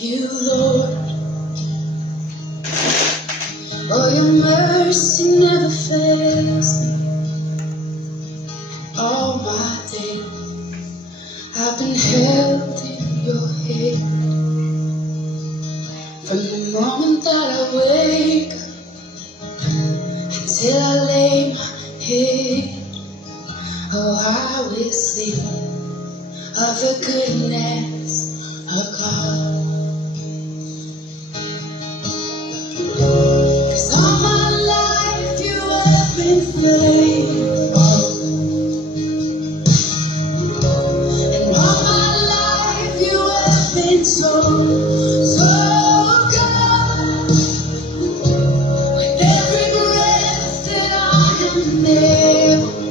you, Lord. Oh, your mercy never fails me. All my day I've been held in your hand. From the moment that I wake up till I lay my head, oh, I will sing of the goodness of God. 'Cause all my life you have been faithful, and all my life you have been so, so good. With every breath that I am able,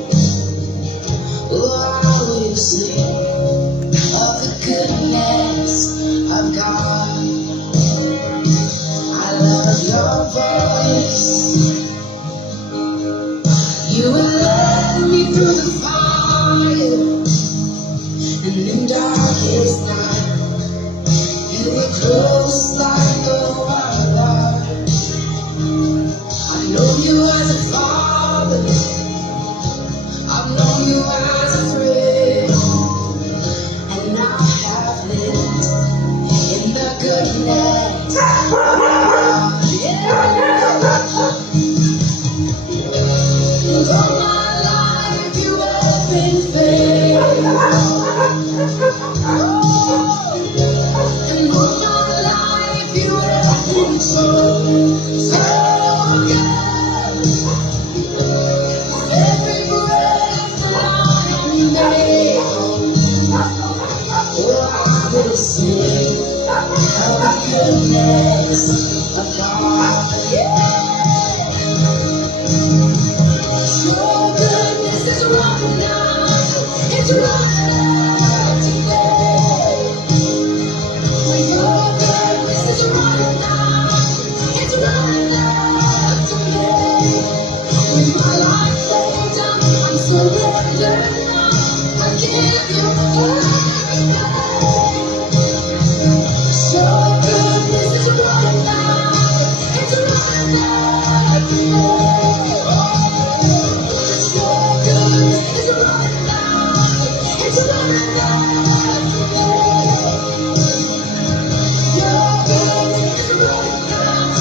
oh, I will sing of the goodness of God. I love your voice. You will led me through the fire, and in darkest night, you were close like no other. I know you as a father, I've known you as a friend, and I have lived in the goodness of God. Yeah. And all my life you have been faithful. And all my life you have been so, so good. Every breath that I am able, oh, I will sing of the goodness of God. Yeah. Your goodness is running out, it's running out today. Your goodness is running out, it's running out today. With my life laid down, I'm surrendered now. I give you everything. Your goodness is running out, it's running out today. Your goodness is running out, it's running out today. Your goodness is running out,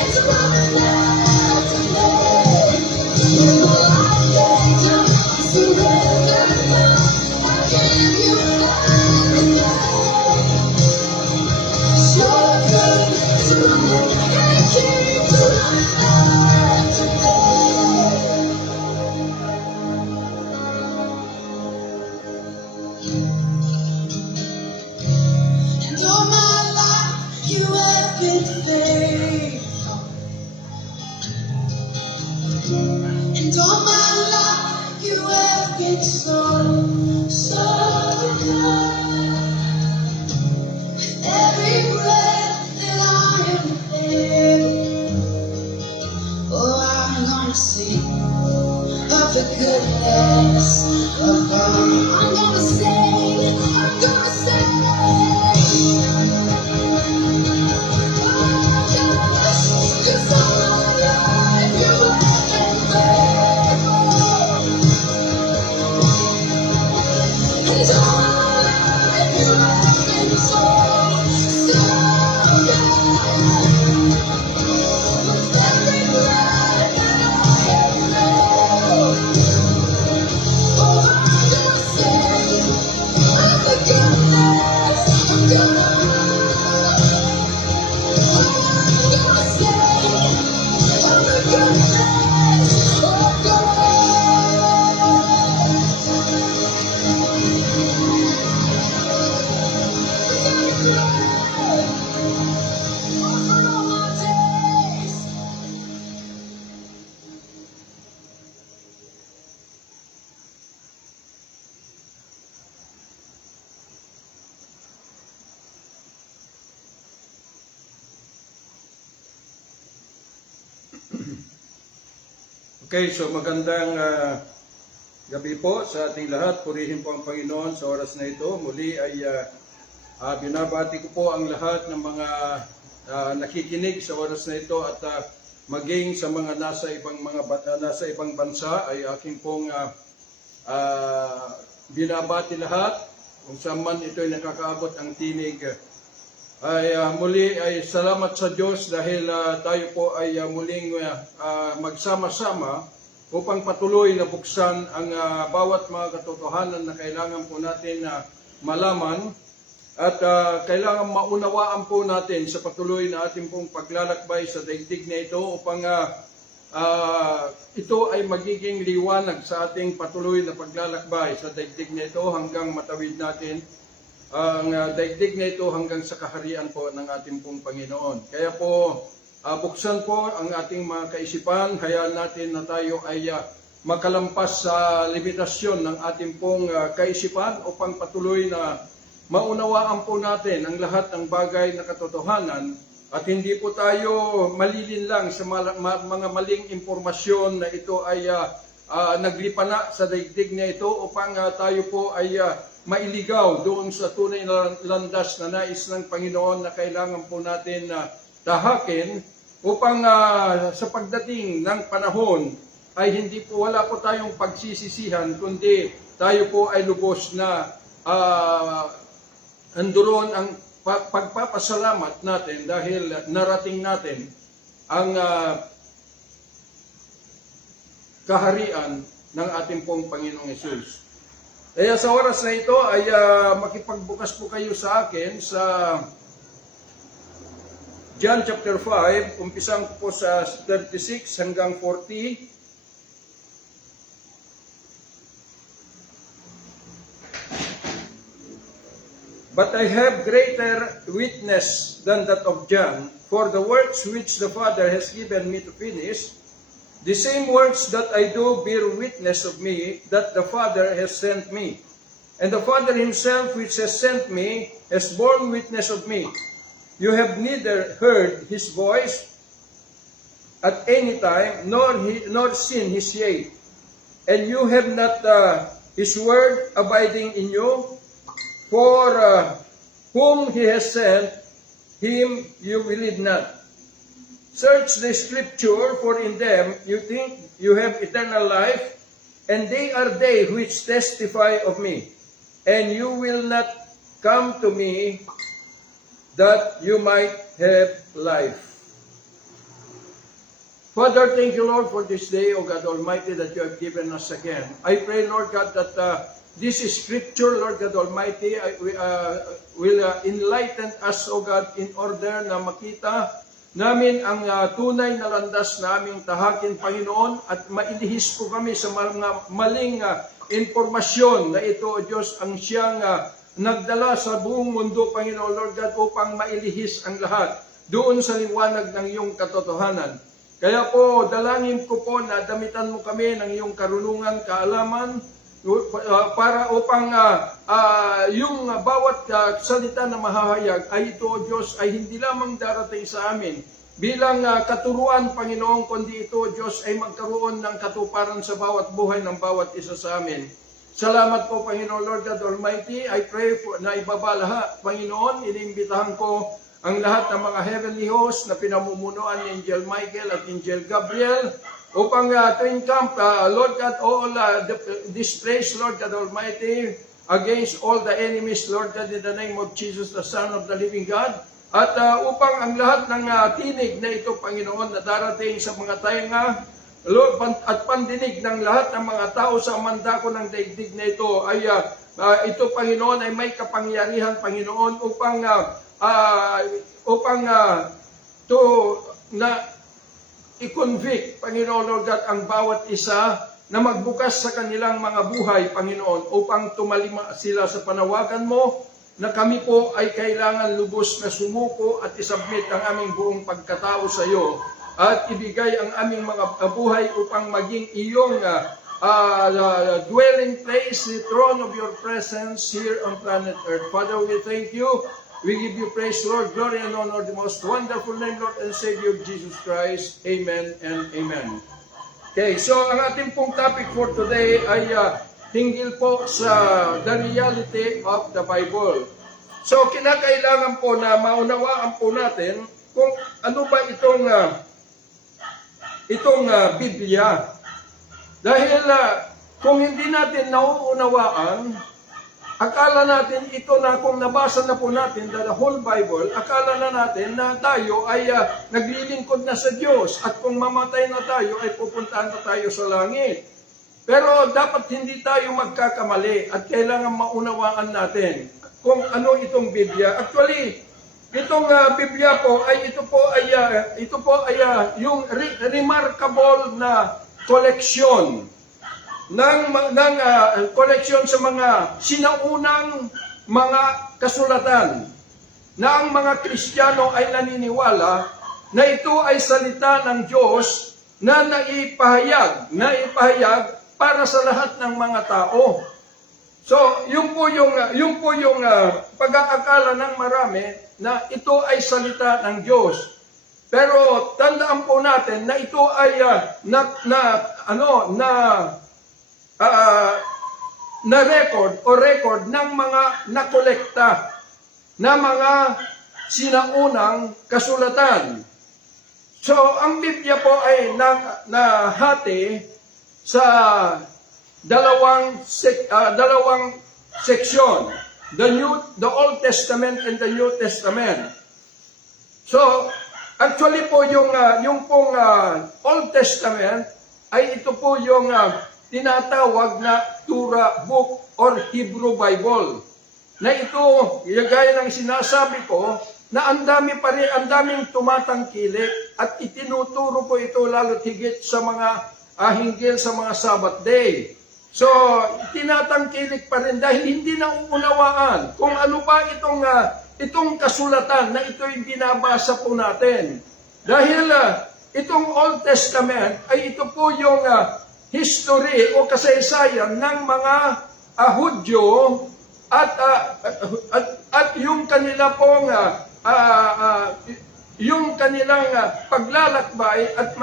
it's running out today. With my life laid down, I'm surrendered now. I give you everything. Your goodness is running and keeps running out today. And all my life you have been faithful. And all my life you have been so, so good. Every breath that I am able, oh, I'm gonna sing of the goodness of God. I'm gonna sing, I'm gonna sing. Just all my life you have been faithful. And all my life you have been so, so good. With every breath that I am able, oh, I'm gonna sing of the goodness of God. I'm gonna sing of the goodness of God. Offer all my days. Okay, so magandang gabi po sa ating lahat. Purihin po ang Panginoon sa oras na ito. Muli ay Binabati ko po ang lahat ng mga nakikinig sa oras na ito at maging sa mga nasa ibang bansa ay aking pong binabati lahat kung saan man ito ay nakakaabot ang tinig. Ay muli ay salamat sa Diyos dahil tayo po ay muling magsama-sama upang patuloy na buksan ang bawat mga katotohanan na kailangan po natin malaman at kailangan maunawaan po natin sa patuloy na ating pong paglalakbay sa daigdig na ito upang ito ay magiging liwanag sa ating patuloy na paglalakbay sa daigdig na ito hanggang matawid natin ang daigdig na ito hanggang sa kaharian po ng ating pong Panginoon. Kaya po, buksan po ang ating mga kaisipan, hayaan natin na tayo ay makalampas sa limitasyon ng ating pong kaisipan upang patuloy na maunawaan po natin ang lahat ng bagay na katotohanan at hindi po tayo malilinlang sa mga maling impormasyon na ito ay naglipana sa daigdig na ito upang tayo po ay mailigaw doon sa tunay na landas na nais ng Panginoon na kailangan po natin tahakin upang sa pagdating ng panahon ay hindi po wala po tayong pagsisisihan kundi tayo po ay lubos na andoon ang pagpapasalamat natin dahil narating natin ang kaharian ng ating pong Panginoong Hesus. Kaya sa oras na ito ay makipagbukas po kayo sa akin sa John chapter 5, umpisang po sa 36 hanggang 40. But I have greater witness than that of John, for the works which the Father has given me to finish, the same works that I do bear witness of me, that the Father has sent me. And the Father himself which has sent me has borne witness of me. You have neither heard his voice at any time, nor seen his shape. And you have not his word abiding in you. For whom he has sent, him you believe not. Search the Scripture, for in them you think you have eternal life, and they are they which testify of me. And you will not come to me that you might have life. Father, thank you, Lord, for this day, O God Almighty, that you have given us again. I pray, Lord God, that this is Scripture, Lord God Almighty, will enlighten us, O God, in order na makita namin ang tunay na landas na aming tahakin, Panginoon, at mailihis po kami sa mga maling impormasyon na ito, O Diyos, ang siyang nagdala sa buong mundo, Panginoon, Lord God, upang mailihis ang lahat doon sa liwanag ng iyong katotohanan. Kaya po, dalangin ko po na damitan mo kami ng iyong karunungan, kaalaman, para upang yung bawat salita na mahahayag ay ito, O Diyos, ay hindi lamang darating sa amin bilang katuruan, Panginoon, kundi ito, O Diyos, ay magkaroon ng katuparan sa bawat buhay ng bawat isa sa amin. Salamat po, Panginoon, Lord God Almighty. I pray na ibaba lahat, Panginoon. Iniimbitahan ko ang lahat ng mga heavenly hosts na pinamumunuan ni Angel Michael at Angel Gabriel upang to encamp, Lord God, all this praise, Lord God Almighty, against all the enemies, Lord God, in the name of Jesus, the Son of the living God. At upang ang lahat ng tinig na ito, Panginoon, na darating sa mga tainga, Lord, at pandinig ng lahat ng mga tao sa mandako ng daigdig na ito, ay ito, Panginoon, ay may kapangyarihan, Panginoon, upang i-convict, Panginoon, Lord God, ang bawat isa na magbukas sa kanilang mga buhay, Panginoon, upang tumalima sila sa panawagan mo na kami po ay kailangan lubos na sumuko at isubmit ang aming buong pagkatao sa iyo at ibigay ang aming mga buhay upang maging iyong dwelling place, the throne of your presence here on planet Earth. Father, we thank you. We give you praise, Lord, glory and honor, the most wonderful name, Lord and Savior, Jesus Christ. Amen and amen. Okay, so ang ating pong topic for today ay hinggil po sa the reality of the Bible. So, kinakailangan po na maunawaan po natin kung ano ba itong Biblia. Dahil kung hindi natin nauunawaan, akala natin ito na kung nabasa na po natin the whole Bible, akala na natin na tayo ay naglilingkod na sa Diyos at kung mamatay na tayo ay pupuntahan na tayo sa langit. Pero dapat hindi tayo magkakamali at kailangan maunawaan natin kung ano itong Biblia. Actually, itong Biblia po ay ito po ay yung remarkable na koleksyon ng koleksyon sa mga sinaunang mga kasulatan na ang mga Kristiyano ay naniniwala na ito ay salita ng Diyos na naipahayag para sa lahat ng mga tao. So, yung po yung pag-aakala ng marami na ito ay salita ng Diyos. Pero tandaan po natin na ito ay record ng mga nakolekta na mga sinaunang kasulatan. So, ang Biblia po ay nahati sa dalawang seksyon, the Old Testament and the New Testament. So, actually po yung Old Testament ay ito po yung tinatawag na Torah book or Hebrew Bible. Na ito, gaya ng sinasabi ko, na ang daming tumatangkilik at itinuturo po ito lalo't higit sa mga hinggil sa mga Sabbath day. So, tinatangkilik pa rin dahil hindi na uunawaan kung ano ba itong kasulatan na ito'y binabasa po natin. Dahil itong Old Testament ay ito po yung history o kasaysayan ng mga Hudyo at yung kanila pong yung kanilang paglalakbay at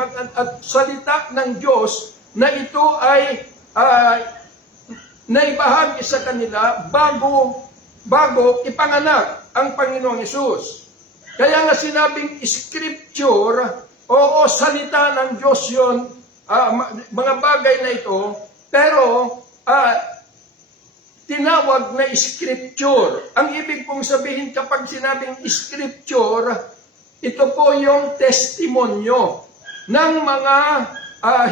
salita ng Diyos na ito ay naibahagi sa kanila bago ipanganak ang Panginoong Hesus. Kaya nga sinabing scripture, oo, salita ng Diyos yun, mga bagay na ito, pero tinawag na scripture. Ang ibig pong sabihin kapag sinabing scripture, ito po yung testimonyo ng mga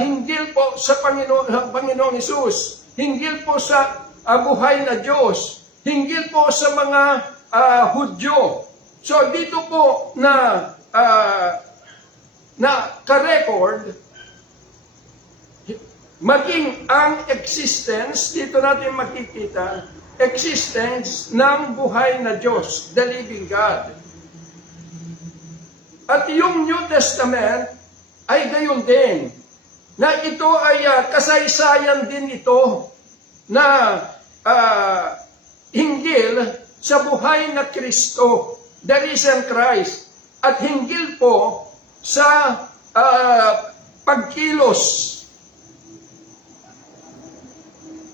hinggil po sa Panginoong Hesus, hinggil po sa buhay na Diyos, hinggil po sa mga Hudyo. So dito po na ka-record, maging ang existence, dito natin makikita, existence ng buhay na Diyos, the living God. At yung New Testament ay gayon din, na ito ay kasaysayan din ito na hinggil sa buhay na Kristo, the risen Christ, at hinggil po sa pagkilos,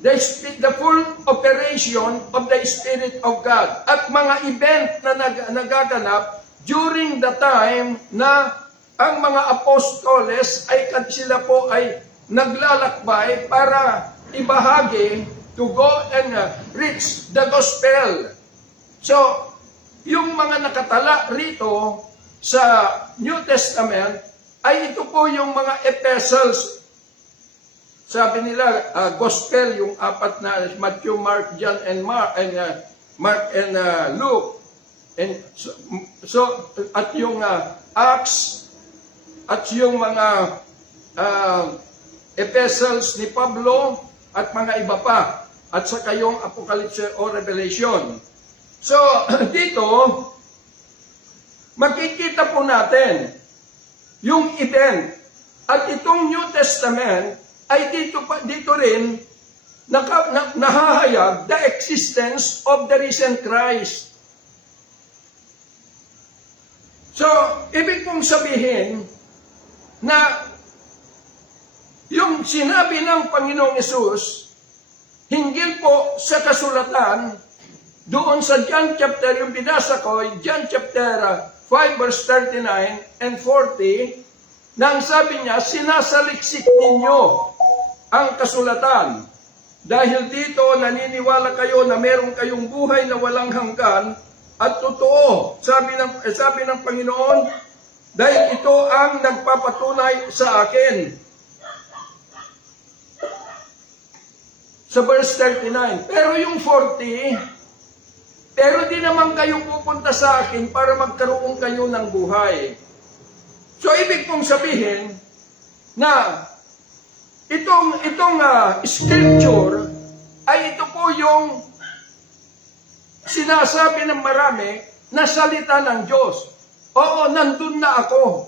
the full operation of the Spirit of God, at mga event na nagaganap during the time na ang mga apostoles ay sila po ay naglalakbay para ibahagi, to go and preach the gospel. So, yung mga nakatala rito sa New Testament ay ito po yung mga epistles. Sabi nila, gospel, yung apat na Matthew, Mark, John, and Mark and Luke. And so at yung Acts, at yung mga epistles ni Pablo, at mga iba pa, at saka yung Apocalypse o Revelation. So, dito, makikita po natin yung event. At itong New Testament ay dito rin nahahayag the existence of the risen Christ. So, ibig pong sabihin na yung sinabi ng Panginoong Hesus hinggil po sa kasulatan doon sa John chapter, yung binasa ko, John chapter 5 verse 39 and 40, nang sabi niya, sinasaliksik ninyo ang kasulatan. Dahil dito, naniniwala kayo na meron kayong buhay na walang hanggan at totoo. Sabi ng Panginoon, dahil ito ang nagpapatunay sa akin. Sa verse 39. Pero yung 40, pero di naman kayo pupunta sa akin para magkaroon kayo ng buhay. So, ibig kong sabihin na itong scripture ay ito po yung sinasabi ng marami na salita ng Diyos. Oo, nandun na ako.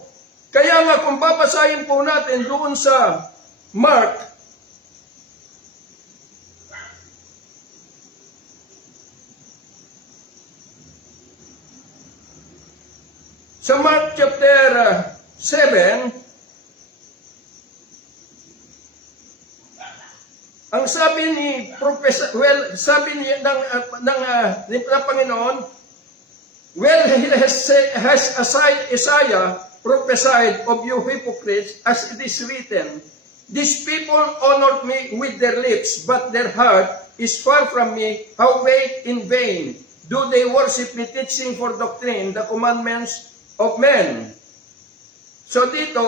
Kaya nga kung babasahin po natin doon sa Mark, chapter 7, ang sabi ni Professor, sabi niya ng Panginoon, has Isaiah prophesied of you hypocrites, as it is written, these people honored me with their lips, but their heart is far from me. How wait in vain do they worship me, teaching for doctrine the commandments of men. So dito,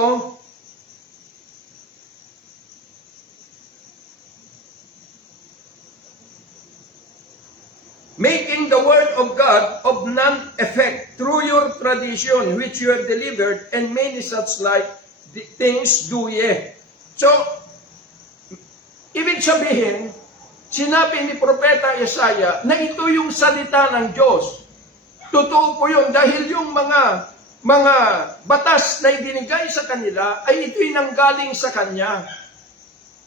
making the word of God of none effect through your tradition which you have delivered, and many such like things do ye. So, ibig sabihin, sinabi ni Propeta Isaiah na ito yung salita ng Diyos. Totoo po yun dahil yung mga batas na ibinigay sa kanila ay ito'y nanggaling sa Kanya.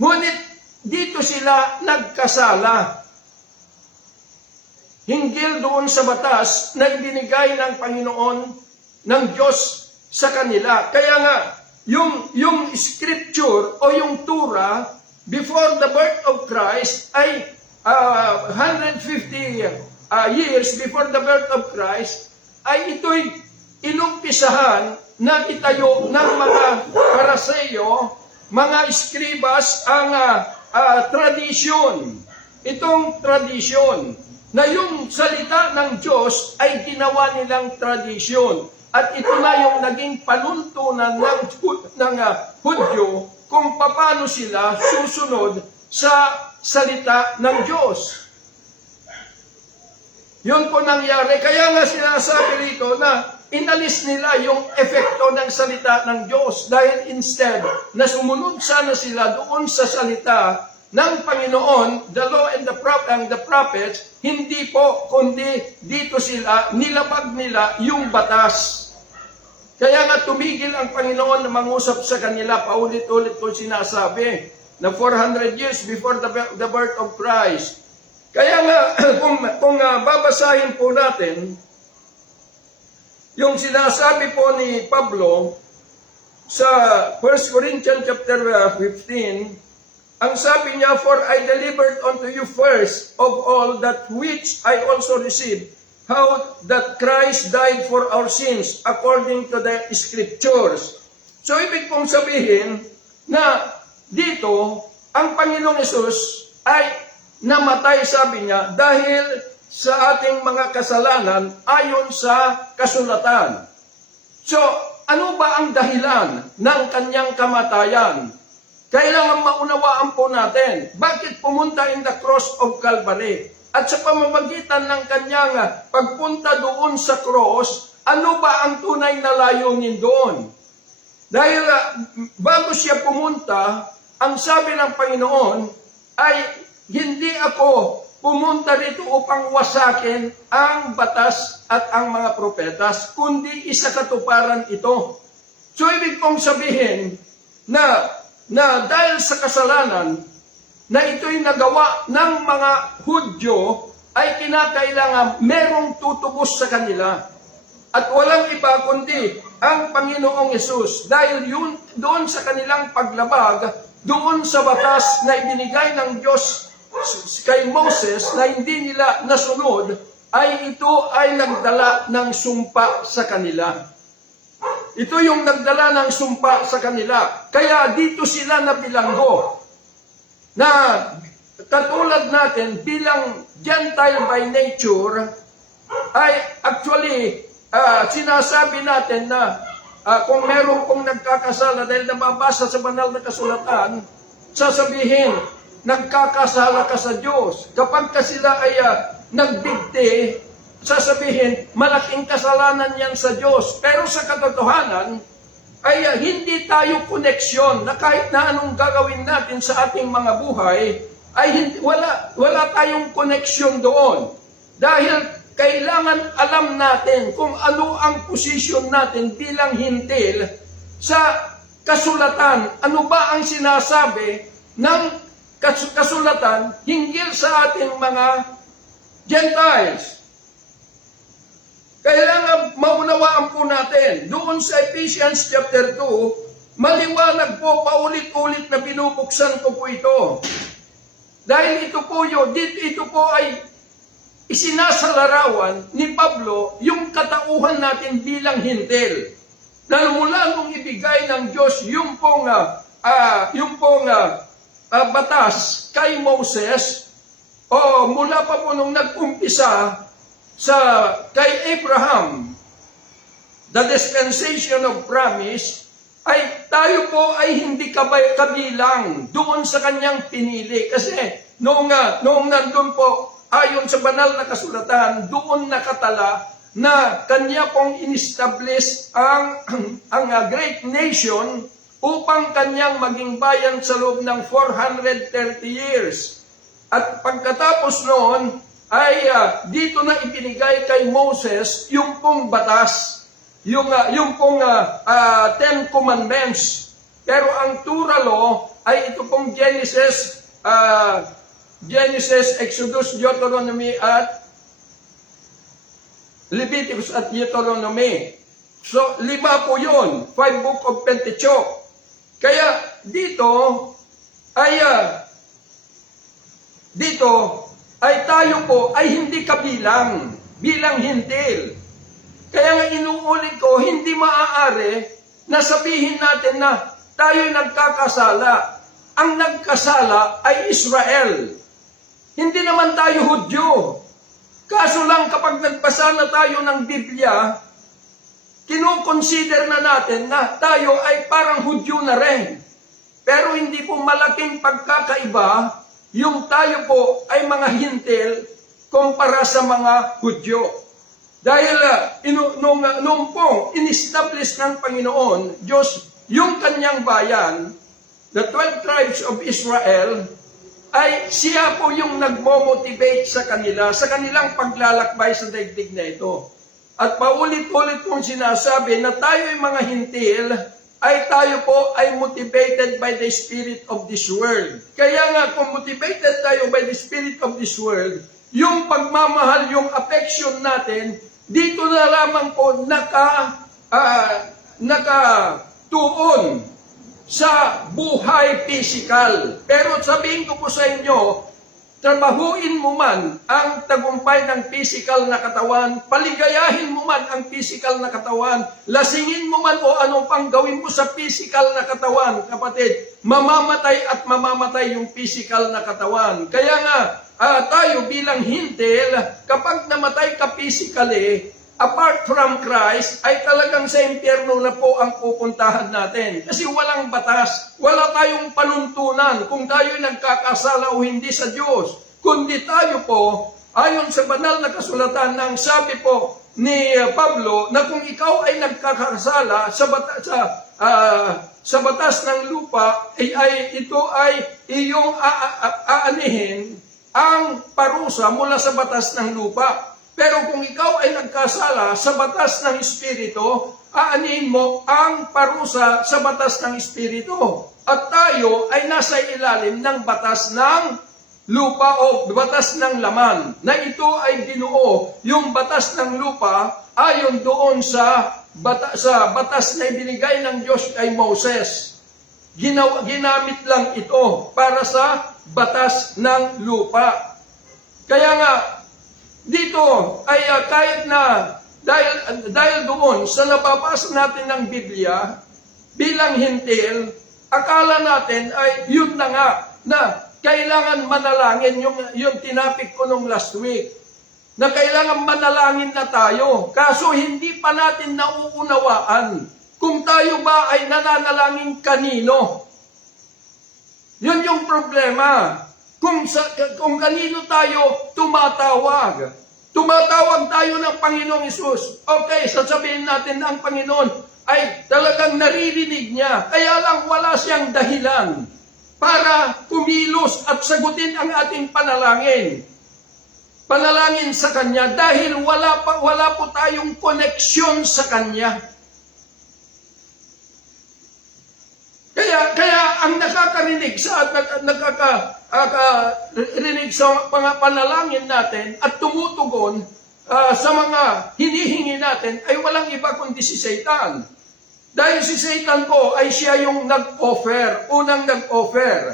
Ngunit dito sila nagkasala. Hinggil doon sa batas na ibinigay ng Panginoon ng Diyos sa kanila. Kaya nga, yung scripture o yung Torah before the birth of Christ ay 150 years before the birth of Christ ay ito'y inumpisahan na itayo ng mga Paraseyo, mga eskribas ang tradisyon. Itong tradisyon na yung salita ng Diyos ay ginawa nilang tradisyon. At ito na yung naging panuntunan ng Hudyo kung paano sila susunod sa salita ng Diyos. Yun po nangyari. Kaya nga sinasabi rito na inalis nila yung epekto ng salita ng Diyos dahil instead na sumunod sana sila doon sa salita ng Panginoon, the law and the prophets, hindi po, kundi dito sila, nilabag nila yung batas. Kaya nga tumigil ang Panginoon na mangusap sa kanila, paulit-ulit ko sinasabi, na 400 years before the birth of Christ. Kaya nga, kung babasahin po natin, yung sinasabi po ni Pablo sa 1 Corinthians chapter 15, ang sabi niya, for I delivered unto you first of all that which I also received, how that Christ died for our sins according to the Scriptures. So ibig kong sabihin na dito, ang Panginoong Hesus ay namatay, sabi niya, dahil sa ating mga kasalanan ayon sa kasulatan. So, ano ba ang dahilan ng kanyang kamatayan? Kailangan maunawaan po natin, bakit pumunta in the cross of Calvary? At sa pamamagitan ng kanyang pagpunta doon sa cross, ano ba ang tunay na layunin doon? Dahil bago siya pumunta, ang sabi ng Panginoon ay, hindi ako pumunta rito upang wasakin ang batas at ang mga propetas, kundi isakatuparan ito. So, ibig kong sabihin na dahil sa kasalanan na ito'y nagawa ng mga Hudyo, ay kinakailangan merong tutubos sa kanila. At walang iba kundi ang Panginoong Hesus. Dahil doon sa kanilang paglabag, doon sa batas na ibinigay ng Diyos kay Moses na hindi nila nasunod, ay ito ay nagdala ng sumpa sa kanila. Ito yung nagdala ng sumpa sa kanila. Kaya dito sila nabilanggo na katulad natin bilang Gentile by nature, ay actually sinasabi natin na kung meron pong nagkakasala dahil nababasa sa banal na kasulatan, sasabihin, nagkakasala ka sa Diyos. Kapag ka sila ay nagbigti, sasabihin, malaking kasalanan yan sa Diyos. Pero sa katotohanan, ay hindi tayo koneksyon na kahit na anong gagawin natin sa ating mga buhay, ay wala tayong koneksyon doon. Dahil kailangan alam natin kung ano ang posisyon natin bilang hintil sa kasulatan. Ano ba ang sinasabi ng kasulatan hinggil sa ating mga Gentiles? Kailangan maunawaan po natin. Doon sa Ephesians chapter 2, maliwanag po, paulit-ulit na binubuksan ko po ito. Dahil ito po ito po ay isinasalarawan ni Pablo yung katauhan natin bilang hintil. Dahil mula nung ibigay ng Diyos yung pong batas kay Moses, o mula pa po nung nag-umpisa kay Abraham, the dispensation of promise, ay tayo po ay hindi kabilang doon sa kanyang pinili. Kasi noong nandun po, ayon sa banal na kasulatan, doon nakatala na kanya pong in-establish ang great nation upang kanyang maging bayan sa loob ng 430 years. At pagkatapos noon, ay dito na ibinigay kay Moses yung pong batas, yung pong 10 commandments. Pero ang Torah law ay ito pong Genesis, Exodus, Deuteronomy at Leviticus at Deuteronomy. So, 5 po yun, 5 book of Pentateuch. Kaya dito ay tayo po ay hindi kabilang bilang hintil. Kaya nga inuulit ko, hindi maaari na sabihin natin na tayo'y nagkakasala. Ang nagkasala ay Israel. Hindi naman tayo Hudyo. Kaso lang kapag nagbasa na tayo ng Biblia, kinoconsider na natin na tayo ay parang Hudyo na rin. Pero hindi po malaking pagkakaiba yung tayo po ay mga hintil kumpara sa mga Hudyo. Dahil nung pong in-establish ng Panginoon, Diyos, yung kanyang bayan, the 12 tribes of Israel, ay siya po yung nagmo-motivate sa kanilang paglalakbay sa daigdig na ito. At paulit-ulit kong sinasabi na tayo ay mga hintil, ay tayo po ay motivated by the spirit of this world. Kaya nga kung motivated tayo by the spirit of this world, yung pagmamahal, yung affection natin, dito na lamang po nakatuon sa buhay physical. Pero sabihin ko po sa inyo, trabahuin mo man ang tagumpay ng physical na katawan, paligayahin mo man ang physical na katawan, lasingin mo man o anong pang gawin mo sa physical na katawan, kapatid, mamamatay at mamamatay yung physical na katawan. Kaya nga, tayo bilang hintil, kapag namatay ka physically, apart from Christ, ay talagang sa impyerno na po ang pupuntahan natin. Kasi walang batas, wala tayong panuntunan kung tayo'y nagkakasala o hindi sa Diyos. Kundi tayo po, ayon sa banal na kasulatan ng sabi po ni Pablo, na kung ikaw ay nagkakasala sa batas ng lupa, ito ay iyong aanihin ang parusa mula sa batas ng lupa. Pero kung ikaw ay nagkasala sa batas ng Espiritu, aanin mo ang parusa sa batas ng Espiritu. At tayo ay nasa ilalim ng batas ng lupa o batas ng laman. Na ito ay binuo, yung batas ng lupa, ayon doon sa batas na ibinigay ng Diyos kay Moses. Ginamit lang ito para sa batas ng lupa. Kaya nga, dito ay kahit na dahil doon sa nababasa natin ng Biblia bilang hintil, akala natin ay yun na nga na kailangan manalangin yung tinapik ko nung last week. Na kailangan manalangin na tayo. Kaso hindi pa natin nauunawaan kung tayo ba ay nananalangin kanino. Yun yung problema. Kung kanino tayo tumatawag. Tumatawag tayo ng Panginoong Hesus. Okay, sasabihin natin na ang Panginoon ay talagang naririnig niya. Kaya lang wala siyang dahilan para kumilos at sagutin ang ating panalangin. Panalangin sa Kanya dahil wala po tayong koneksyon sa Kanya. Kaya ang nakakarinig sa mga panalangin natin at tumutugon sa mga hinihingi natin ay walang iba kundi si Satan. Dahil si Satan po ay siya yung unang nag-offer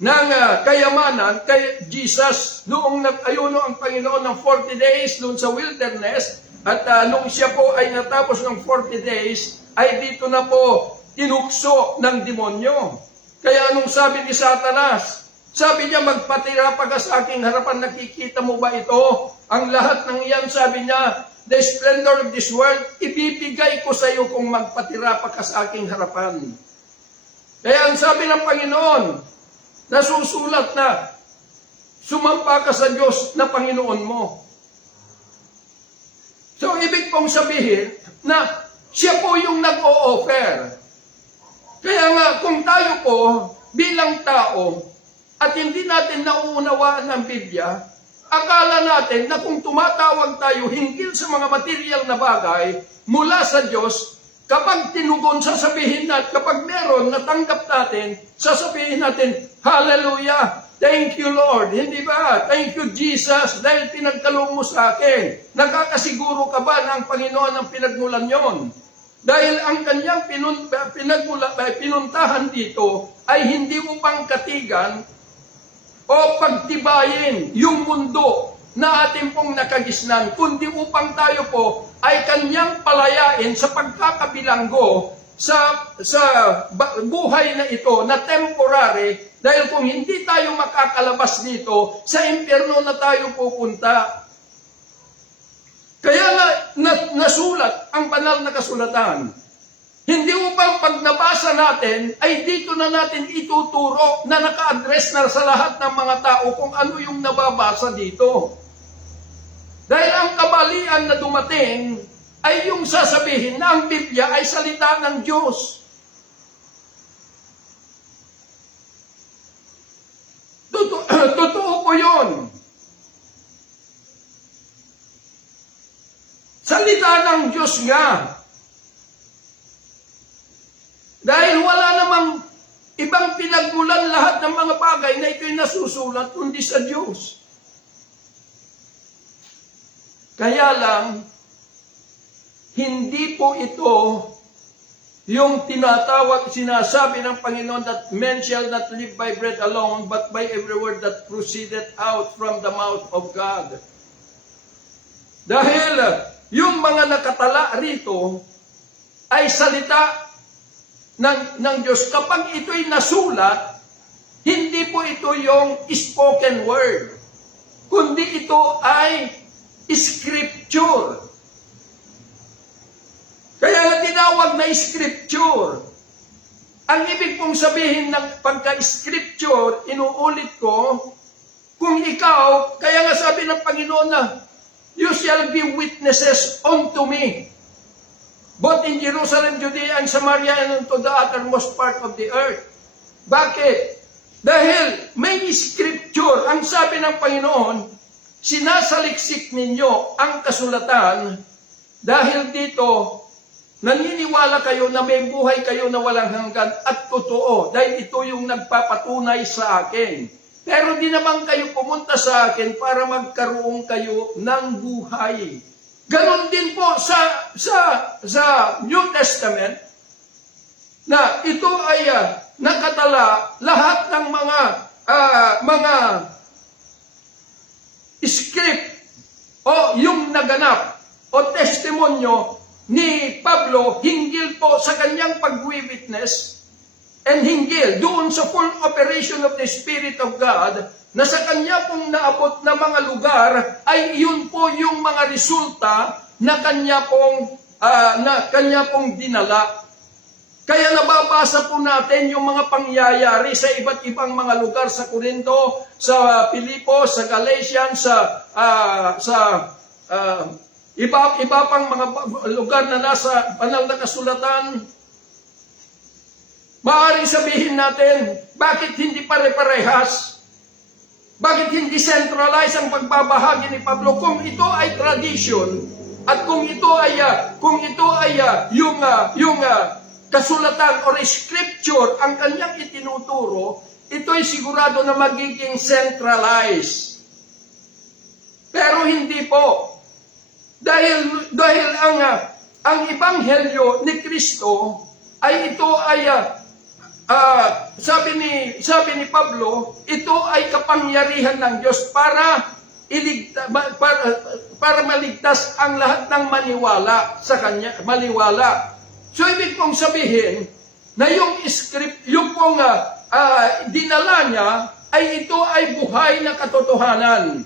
ng kayamanan kay Jesus noong nag-ayuno ang Panginoon ng 40 days doon sa wilderness at nung siya po ay natapos ng 40 days ay dito na po tinukso ng demonyo. Kaya anong sabi ni Satanas? Sabi niya, magpatira pa ka sa aking harapan, nakikita mo ba ito? Ang lahat ng iyan, sabi niya, the splendor of this world, ibibigay ko sa iyo kung magpatira pa ka sa aking harapan. Kaya ang sabi ng Panginoon, nasusulat na, sumampa ka sa Diyos na Panginoon mo. So, ibig pong sabihin na siya po yung nag-o-offer. Kaya nga, kung tayo po bilang tao at hindi natin nauunawaan ng Biblia, akala natin na kung tumatawag tayo hinggil sa mga material na bagay mula sa Diyos, kapag tinugon, sasabihin natin, kapag meron, natanggap natin, sasabihin natin, Hallelujah! Thank you, Lord. Hindi ba? Thank you, Jesus, dahil pinagkaloob mo sa akin. Nakakasiguro ka ba na ang Panginoon ang pinagmulan yon? Dahil ang kanyang pinuntahan dito ay hindi upang katigan o pagtibayin yung mundo na ating pong nakagisnan, kundi upang tayo po ay kanyang palayain sa pagkakabilanggo sa buhay na ito na temporary, dahil kung hindi tayo makakalabas dito, sa impyerno na tayo pupunta. Kaya nasulat ang banal na kasulatan. Hindi upang pag nabasa natin, ay dito na natin ituturo na naka-address na sa lahat ng mga tao kung ano yung nababasa dito. Dahil ang kabalian na dumating ay yung sasabihin na ang Biblia ay salita ng Diyos. Totoo po yun. Salita ng Diyos nga. Dahil wala namang ibang pinagmulan lahat ng mga bagay na ito'y nasusulat kundi sa Diyos. Kaya lang, hindi po ito yung sinasabi ng Panginoon that men shall not live by bread alone, but by every word that proceedeth out from the mouth of God. Dahil yung mga nakatala rito ay salita ng Diyos. Kapag ito'y nasulat, hindi po ito yung spoken word, kundi ito ay scripture. Kaya tinawag na scripture. Ang ibig pong sabihin ng pagka-scripture, inuulit ko, kung ikaw, kaya nga sabi ng Panginoon na, you shall be witnesses unto me, both in Jerusalem, Judea, and Samaria, and unto the uttermost part of the earth. Bakit? Dahil may scripture. Ang sabi ng Panginoon, sinasaliksik ninyo ang kasulatan dahil dito, naniniwala kayo na may buhay kayo na walang hanggan at totoo. Dahil ito yung nagpapatunay sa akin. Pero di naman kayo pumunta sa akin para magkaroon kayo ng buhay. Ganon din po sa New Testament na ito ay nakatala lahat ng mga mga script o yung naganap o testimonyo ni Pablo hinggil po sa kanyang pag-witness and hinggil doon sa full operation of the Spirit of God na sa kanya pong naabot na mga lugar ay yun po yung mga resulta na kanya pong dinala. Kaya nababasa po natin yung mga pangyayari sa iba't ibang mga lugar sa Corinto, sa Pilipos, sa Galatians, iba pang mga lugar na nasa banal na kasulatan. Maaaring sabihin natin, bakit hindi pare-parehas? Bakit hindi centralize ang pagbabahagi ni Pablo? Kung ito ay tradition at kung ito ay yung kasulatan or scripture ang kanyang itinuturo, ito ay sigurado na magiging centralized. Pero hindi po. Dahil ang ebanghelyo ni Kristo ay ito ay sabi ni Pablo, ito ay kapangyarihan ng Diyos para maligtas ang lahat ng maniwala sa kanya, maliwala. So ibig kong sabihin na yung script, yung pong dinala niya ay ito ay buhay na katotohanan.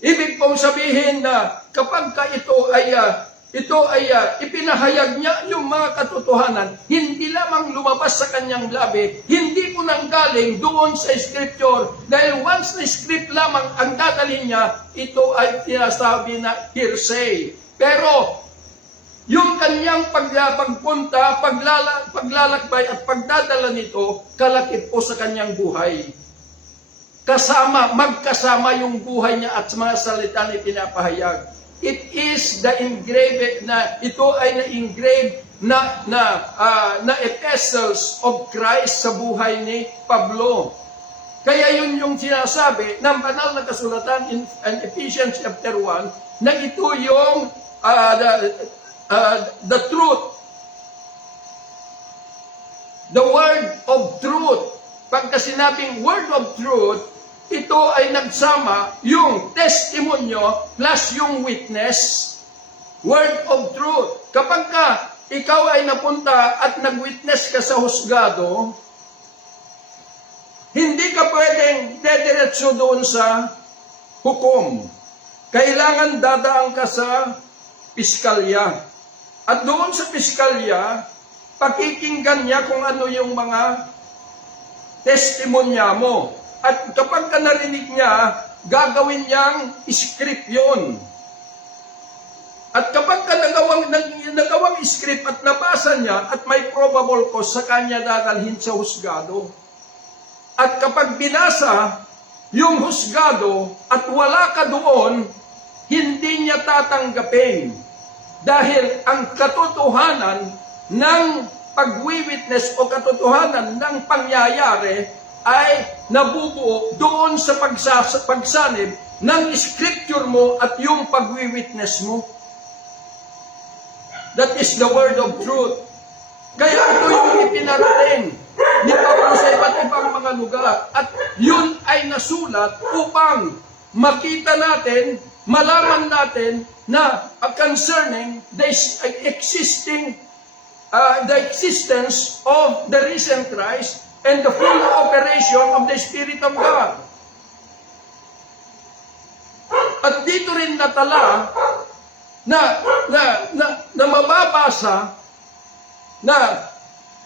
Ibig kong sabihin na kapag ito ay ipinahayag niya yung mga katotohanan, hindi lamang lumabas sa kanyang labi, hindi po nanggaling doon sa scripture, dahil once na script lamang ang dadalhin niya, ito ay tinasabi na hearsay. Pero yung kanyang pagpunta, paglalakbay at pagdadala nito, kalakip po sa kanyang buhay. Magkasama yung buhay niya at mga salita na pinapahayag. It is the engraved na ito ay na-engrave na epistles of Christ sa buhay ni Pablo. Kaya yun yung sinasabi ng banal na kasulatan in Ephesians chapter 1 na ito yung the truth. The word of truth. Pagka sinabing word of truth, ito ay nagsama yung testimonyo plus yung witness. Word of truth. Kapag ikaw ay napunta at nag-witness ka sa husgado, hindi ka pwedeng dediretso doon sa hukom. Kailangan dadaan ka sa piskalya. At doon sa piskalya, pakikinggan niya kung ano yung mga testimonya mo. At kapag ka narinig niya, gagawin niyang script yun. At kapag ka nagawang script at nabasa niya at may probable cause, sa kanya dadalhin sa husgado. At kapag binasa yung husgado at wala ka doon, hindi niya tatanggapin. Dahil ang katotohanan ng pag-witness o katotohanan ng pangyayari ay nabubuo doon sa pagsanib ng scripture mo at yung pag-witness mo. That is the word of truth. Kaya ito yung ipinarating ni Pablo sa iba't ibang mga lugar. At yun ay nasulat upang makita natin, malaman natin na concerning the existence of the risen Christ and the full operation of the Spirit of God. At dito rin natala na mababasa na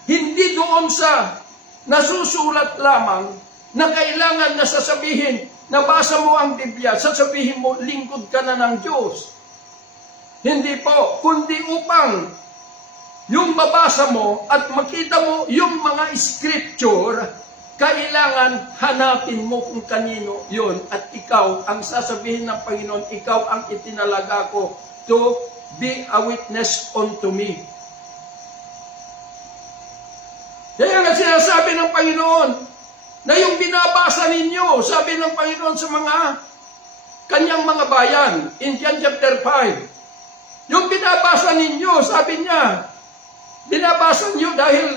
hindi doon sa nasusulat lamang na kailangan na sasabihin, nabasa mo ang Biblia, sasabihin mo, lingkod ka na ng Diyos. Hindi po, kundi upang yung mabasa mo at makita mo yung mga scripture, kailangan hanapin mo kung kanino yun. At ikaw, ang sasabihin ng Panginoon, ikaw ang itinalaga ko to be a witness unto me. Kaya nga sinasabi ng Panginoon, na yung binabasa ninyo, sabi ng Panginoon sa mga kanyang mga bayan, in John chapter 5, yung binabasa ninyo, sabi niya, binabasa niyo dahil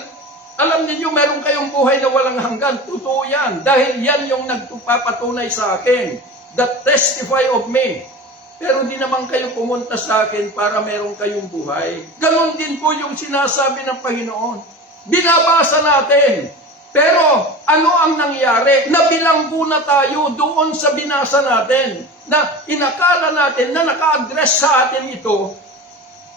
Alam niyo, meron kayong buhay na walang hanggan. Totoo yan. Dahil yan yung nagpapatunay sa akin. That testify of me. Pero di naman kayo pumunta sa akin para meron kayong buhay. Ganon din po yung sinasabi ng Panginoon. Binabasa natin. Pero ano ang nangyari? Nabilanggo na tayo doon sa binasa natin. Na inakala natin na naka-address sa atin ito.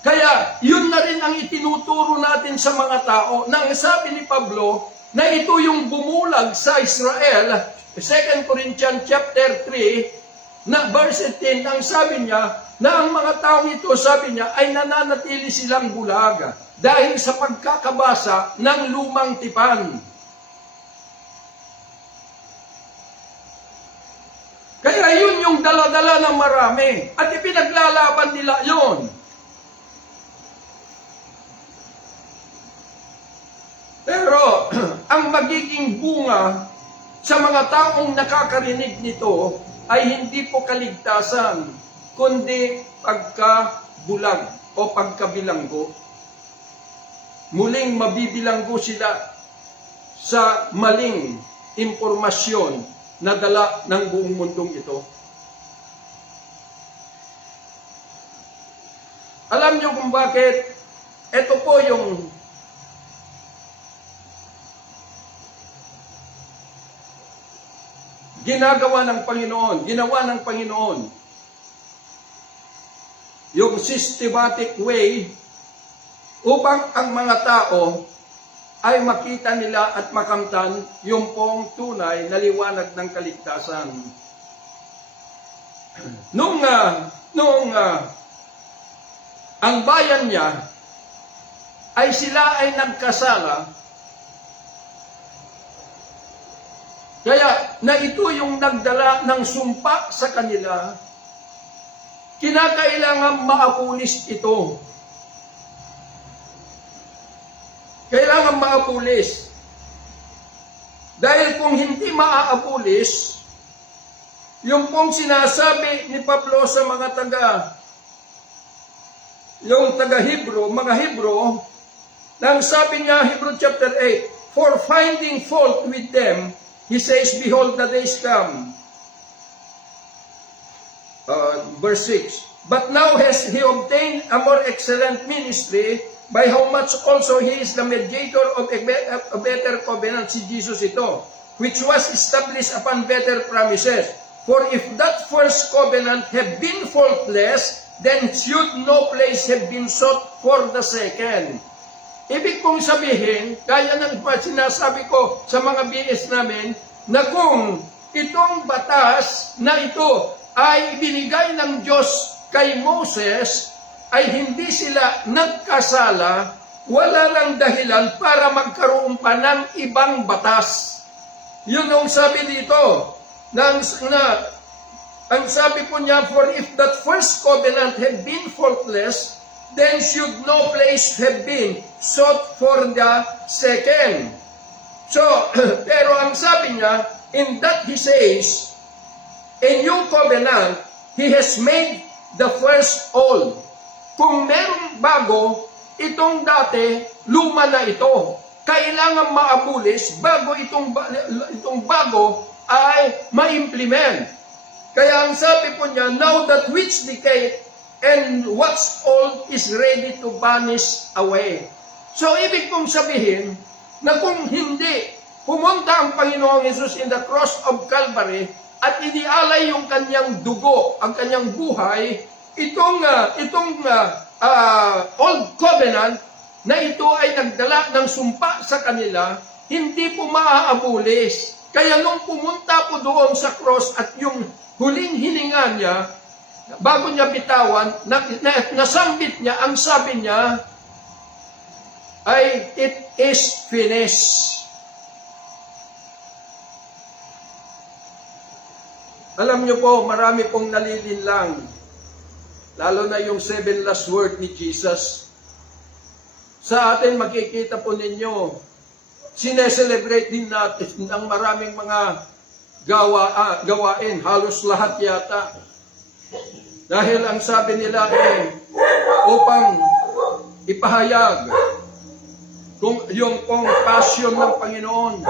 Kaya yun na rin ang itinuturo natin sa mga tao. Nang sabi ni Pablo na ito yung bumulag sa Israel, 2 Corinthians chapter 3, na verse 10, ang sabi niya na ang mga taong ito, sabi niya, ay nananatili silang bulag dahil sa pagkakabasa ng lumang tipan. Kaya yun yung dala-dala ng marami. At ipinaglalaban nila yon. Pero, ang magiging bunga sa mga taong nakakarinig nito ay hindi po kaligtasan, kundi pagkabulag o pagkabilanggo. Muling mabibilanggo sila sa maling impormasyon na dala ng buong mundong ito. Alam niyo kung bakit? Ito po yung ginawa ng Panginoon. Yung systematic way upang ang mga tao ay makita nila at makamtan yung pong tunay na liwanag ng kaligtasan. Nung ang bayan niya ay sila ay nagkasala, kaya na ito yung nagdala ng sumpa sa kanila, kinakailangan maapulis ito. Kailangan maapulis. Dahil kung hindi maaapulis, yung pong sinasabi ni Pablo sa mga taga-Hebro, mga Hebro, nang sabi niya, Hebrew chapter 8, for finding fault with them, he says, behold, the days come. Verse 6, but now has he obtained a more excellent ministry, by how much also he is the mediator of a better covenant, si Jesus ito, which was established upon better promises. For if that first covenant have been faultless, then should no place have been sought for the second. Ibig kong sabihin, kaya ng sinasabi ko sa mga BS namin, na kung itong batas na ito ay ibinigay ng Diyos kay Moses, ay hindi sila nagkasala, wala lang dahilan para magkaroon pa ng ibang batas. Yun ang sabi dito, ang sabi po niya, for if that first covenant had been faultless, then should no place have been sought for the second. So, pero ang sabi niya, in that he says, a new covenant, he has made the first old. Kung merong bago, itong dati, luma na ito. Kailangan maabulis bago itong bago ay ma-implement. Kaya ang sabi po niya, now that which decay and what's old is ready to vanish away. So, ibig kong sabihin na kung hindi pumunta ang Panginoong Yesus in the cross of Calvary at inialay yung kanyang dugo, ang kanyang buhay, itong old covenant na ito ay nagdala ng sumpa sa kanila, hindi po maaabulis. Kaya nung pumunta po doon sa cross at yung huling hininga niya, bago niya bitawan, nasambit niya, ang sabi niya ay, it is finished. Alam niyo po, marami pong nalilinlang, lalo na yung 7 last word ni Jesus. Sa atin, makikita po ninyo, sineselebrate din natin ng maraming mga gawain, halos lahat yata. Dahil ang sabi nila upang ipahayag, kung yung pong passion ng Panginoon.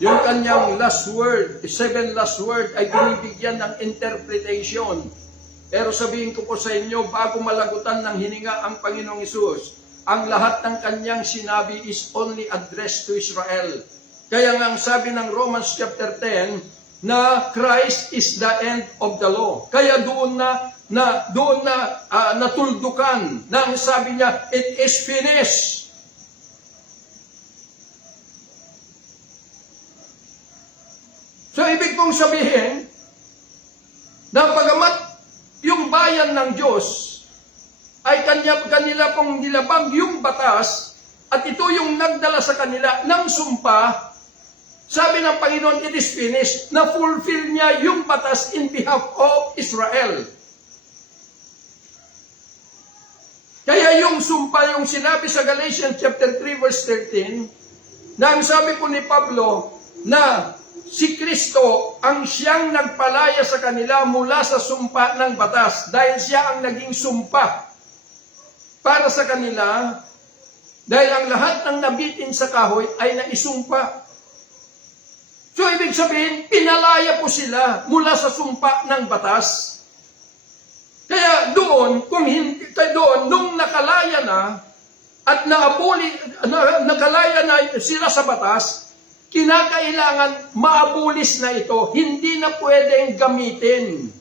Yung kanyang last word, 7 last word ay binibigyan ng interpretation. Pero sabihin ko po sa inyo, bago malagutan ng hininga ang Panginoong Hesus, ang lahat ng kanyang sinabi is only addressed to Israel. Kaya nga ang sabi ng Romans chapter 10, na Christ is the end of the law. Kaya doon na natuldukan nang sabi niya, it is finished. So ibig kong sabihin, na bagamat yung bayan ng Diyos ay kanila pong nilabag yung batas at ito yung nagdala sa kanila ng sumpa, sabi ng Panginoon, it is finished, na fulfill niya yung batas in behalf of Israel. Kaya yung sumpa, yung sinabi sa Galatians chapter 3 verse 13, na ang sabi po ni Pablo, na si Kristo ang siyang nagpalaya sa kanila mula sa sumpa ng batas, dahil siya ang naging sumpa para sa kanila, dahil ang lahat ng nabitin sa kahoy ay naisumpa. So, ibig sabihin, pinalaya po sila mula sa sumpa ng batas. Kaya doon, nung nakalaya na, at nakalaya na sila sa batas, kinakailangan maabulis na ito, hindi na pwedeng gamitin.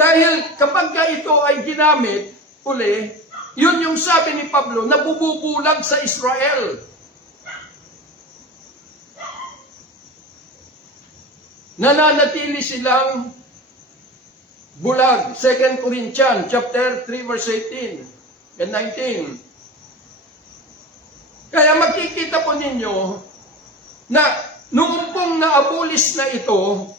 Dahil kapag ito ay ginamit, uli, yun yung sabi ni Pablo, nabububulag sa Israel. Nananatili silang bulag. 2 Corinthians chapter 3 verse 18 and 19. Kaya makikita po ninyo na noong pong na-abolish na ito,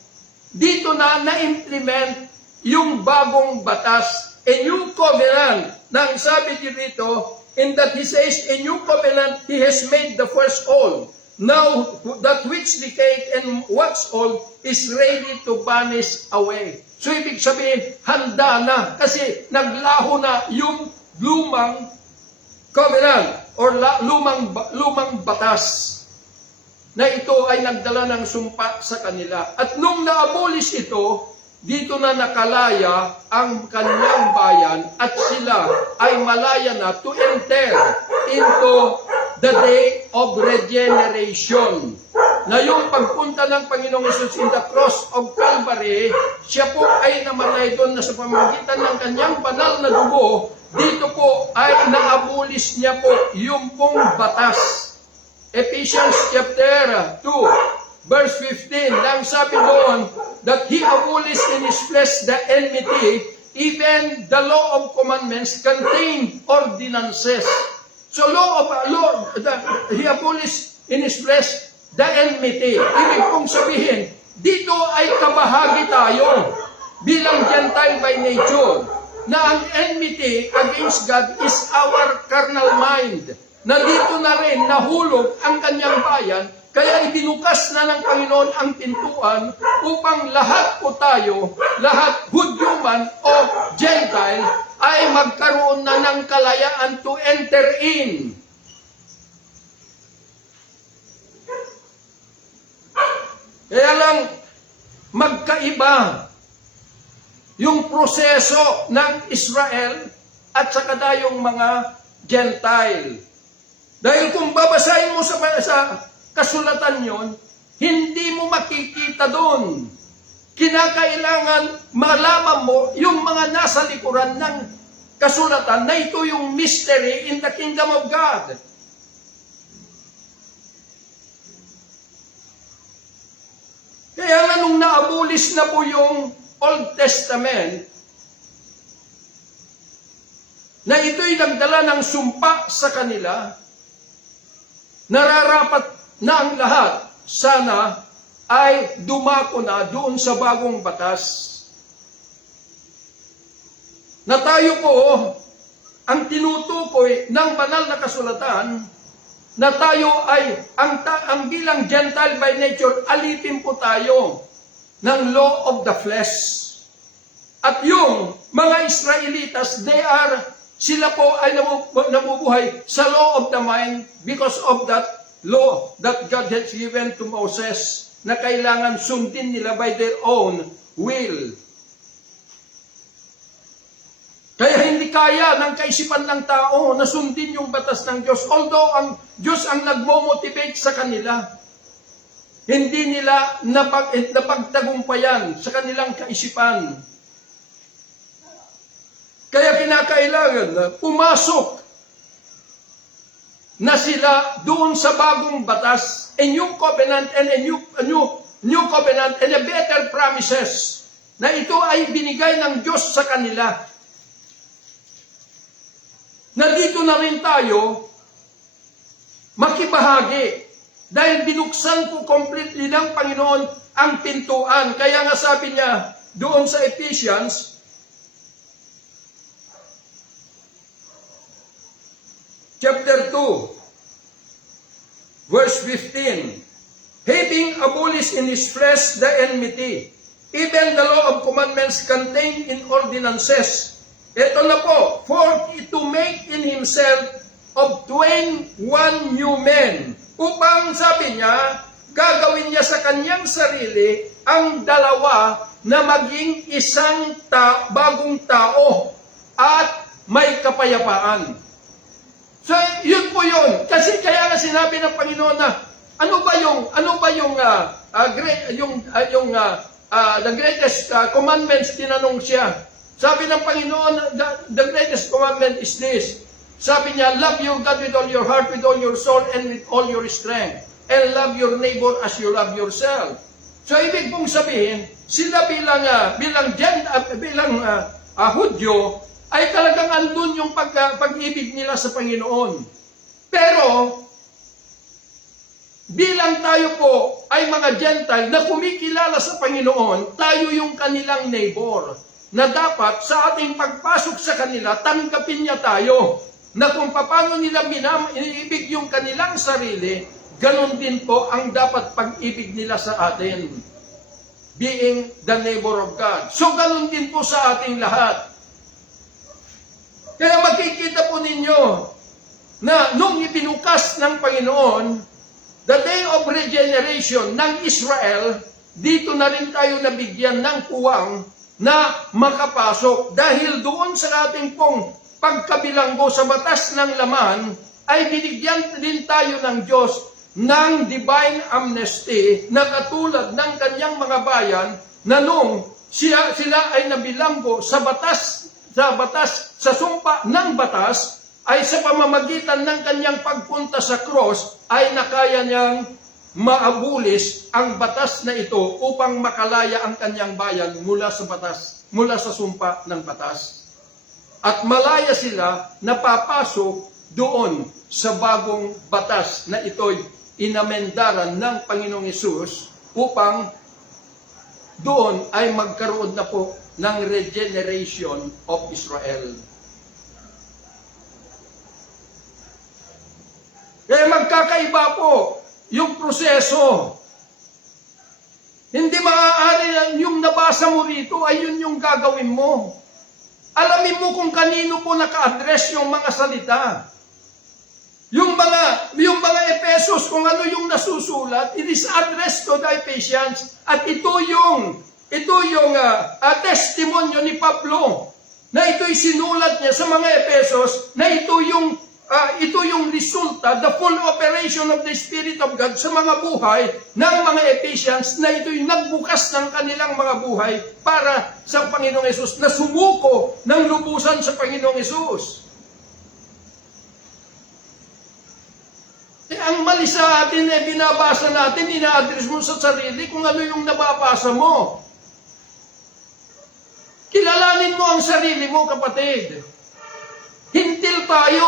dito na-implement yung bagong batas, a new covenant. Nang sabi dito, in that he says, a new covenant he has made the first old. Now, that which decayed and what's old is ready to vanish away. So, ibig sabihin, handa na. Kasi naglaho na yung lumang covenant or lumang batas na ito ay nagdala ng sumpa sa kanila. At nung na-abolish ito, dito na nakalaya ang kanyang bayan at sila ay malaya na to enter into the day of regeneration. Na yung pagpunta ng Panginoong Hesus in the cross of Calvary, siya po ay namatay doon na sa pamamagitan ng kanyang banal na dugo, dito po ay na-abolish niya po yung pong batas. Ephesians chapter 2, verse 15, lang sabi doon, that He abolished in His flesh the enmity, even the law of commandments contain ordinances. So He abolished in His flesh the enmity. Ibig kong sabihin, dito ay kabahagi tayo bilang Gentile by nature, na ang enmity against God is our carnal mind. Na dito na rin nahulog ang kanyang bayan, kaya ibinukas na ng Panginoon ang pintuan upang lahat po tayo, lahat Hudyo man o Gentile, ay magkaroon na ng kalayaan to enter in. Kaya lang, magkaiba yung proseso ng Israel at saka tayong mga Gentile. Dahil kung babasahin mo sa kasulatan yon, hindi mo makikita doon. Kinakailangan malaman mo yung mga nasa likuran ng kasulatan na ito yung mystery in the kingdom of God. Kaya nga nung na-abolish na po yung Old Testament, na ito'y nagdala ng sumpa sa kanila, nararapat na ang lahat sana ay dumako na doon sa bagong batas. Na tayo po ang tinutukoy ng banal na kasulatan, na tayo ay ang bilang Gentile by nature, alipin po tayo ng law of the flesh. At yung mga Israelitas, they are Sila po ay nabubuhay sa law of the mind because of that law that God has given to Moses na kailangan sundin nila by their own will. Kaya hindi kaya ng kaisipan ng tao na sundin yung batas ng Diyos. Although ang Diyos ang nagmo-motivate sa kanila, hindi nila napagtagumpayan sa kanilang kaisipan. Kaya kinakailangan na pumasok na sila doon sa bagong batas, a new covenant and a new covenant and a better promises na ito ay binigay ng Diyos sa kanila. Na dito na rin tayo makibahagi dahil binuksan po completely ng Panginoon ang pintuan. Kaya nga sabi niya doon sa Ephesians chapter 2 verse 15, having abolished in his flesh the enmity, even the law of commandments contained in ordinances. Ito na po, for to make in himself of twain one new man. Upang sabi niya, gagawin niya sa kanyang sarili ang dalawa na maging isang bagong tao at may kapayapaan. So, yun po yun. Kasi kaya nga sinabi ng Panginoon na the greatest commandments, tinanong siya. Sabi ng Panginoon, the greatest commandment is this. Sabi niya, love your God with all your heart, with all your soul, and with all your strength. And love your neighbor as you love yourself. So, ibig pong sabihin, sila bilang Hudyo, ay talagang andun yung pag-ibig nila sa Panginoon. Pero, bilang tayo po ay mga Gentile na kumikilala sa Panginoon, tayo yung kanilang neighbor. Na dapat sa ating pagpasok sa kanila, tanggapin niya tayo. Na kung paano nila iniibig yung kanilang sarili, ganon din po ang dapat pag-ibig nila sa atin. Being the neighbor of God. So ganon din po sa ating lahat. Kaya makikita po ninyo na nung ipinukas ng Panginoon, the day of regeneration ng Israel, dito na rin tayo nabigyan ng puwang na makapasok. Dahil doon sa ating pong pagkabilanggo sa batas ng laman, ay binigyan din tayo ng Diyos ng divine amnesty na katulad ng kanyang mga bayan na nung sila ay nabilanggo sa sumpa ng batas, ay sa pamamagitan ng kanyang pagpunta sa cross, ay nakaya niyang maabulis ang batas na ito upang makalaya ang kanyang bayan mula sa sumpa ng batas. At malaya sila na papasok doon sa bagong batas na ito'y inamendaran ng Panginoong Hesus upang doon ay magkaroon na po ng regeneration of Israel. Kaya magkakaiba po yung proseso. Hindi maaari na yung nabasa mo rito ay yun yung gagawin mo. Alamin mo kung kanino po naka-address yung mga salita. Yung mga Epesos, kung ano yung nasusulat, it is addressed to the Ephesians. At ito yung testimonyo ni Pablo na ito'y sinulat niya sa mga Epesos na ito yung resulta, the full operation of the Spirit of God sa mga buhay ng mga Ephesians na ito'y nagbukas ng kanilang mga buhay para sa Panginoong Hesus na sumuko ng lubusan sa Panginoong Hesus. Ang mali sa atin binabasa natin, ina-address mo sa sarili kung ano yung nababasa mo. Kilalanin mo ang sarili mo, kapatid. Hintil tayo.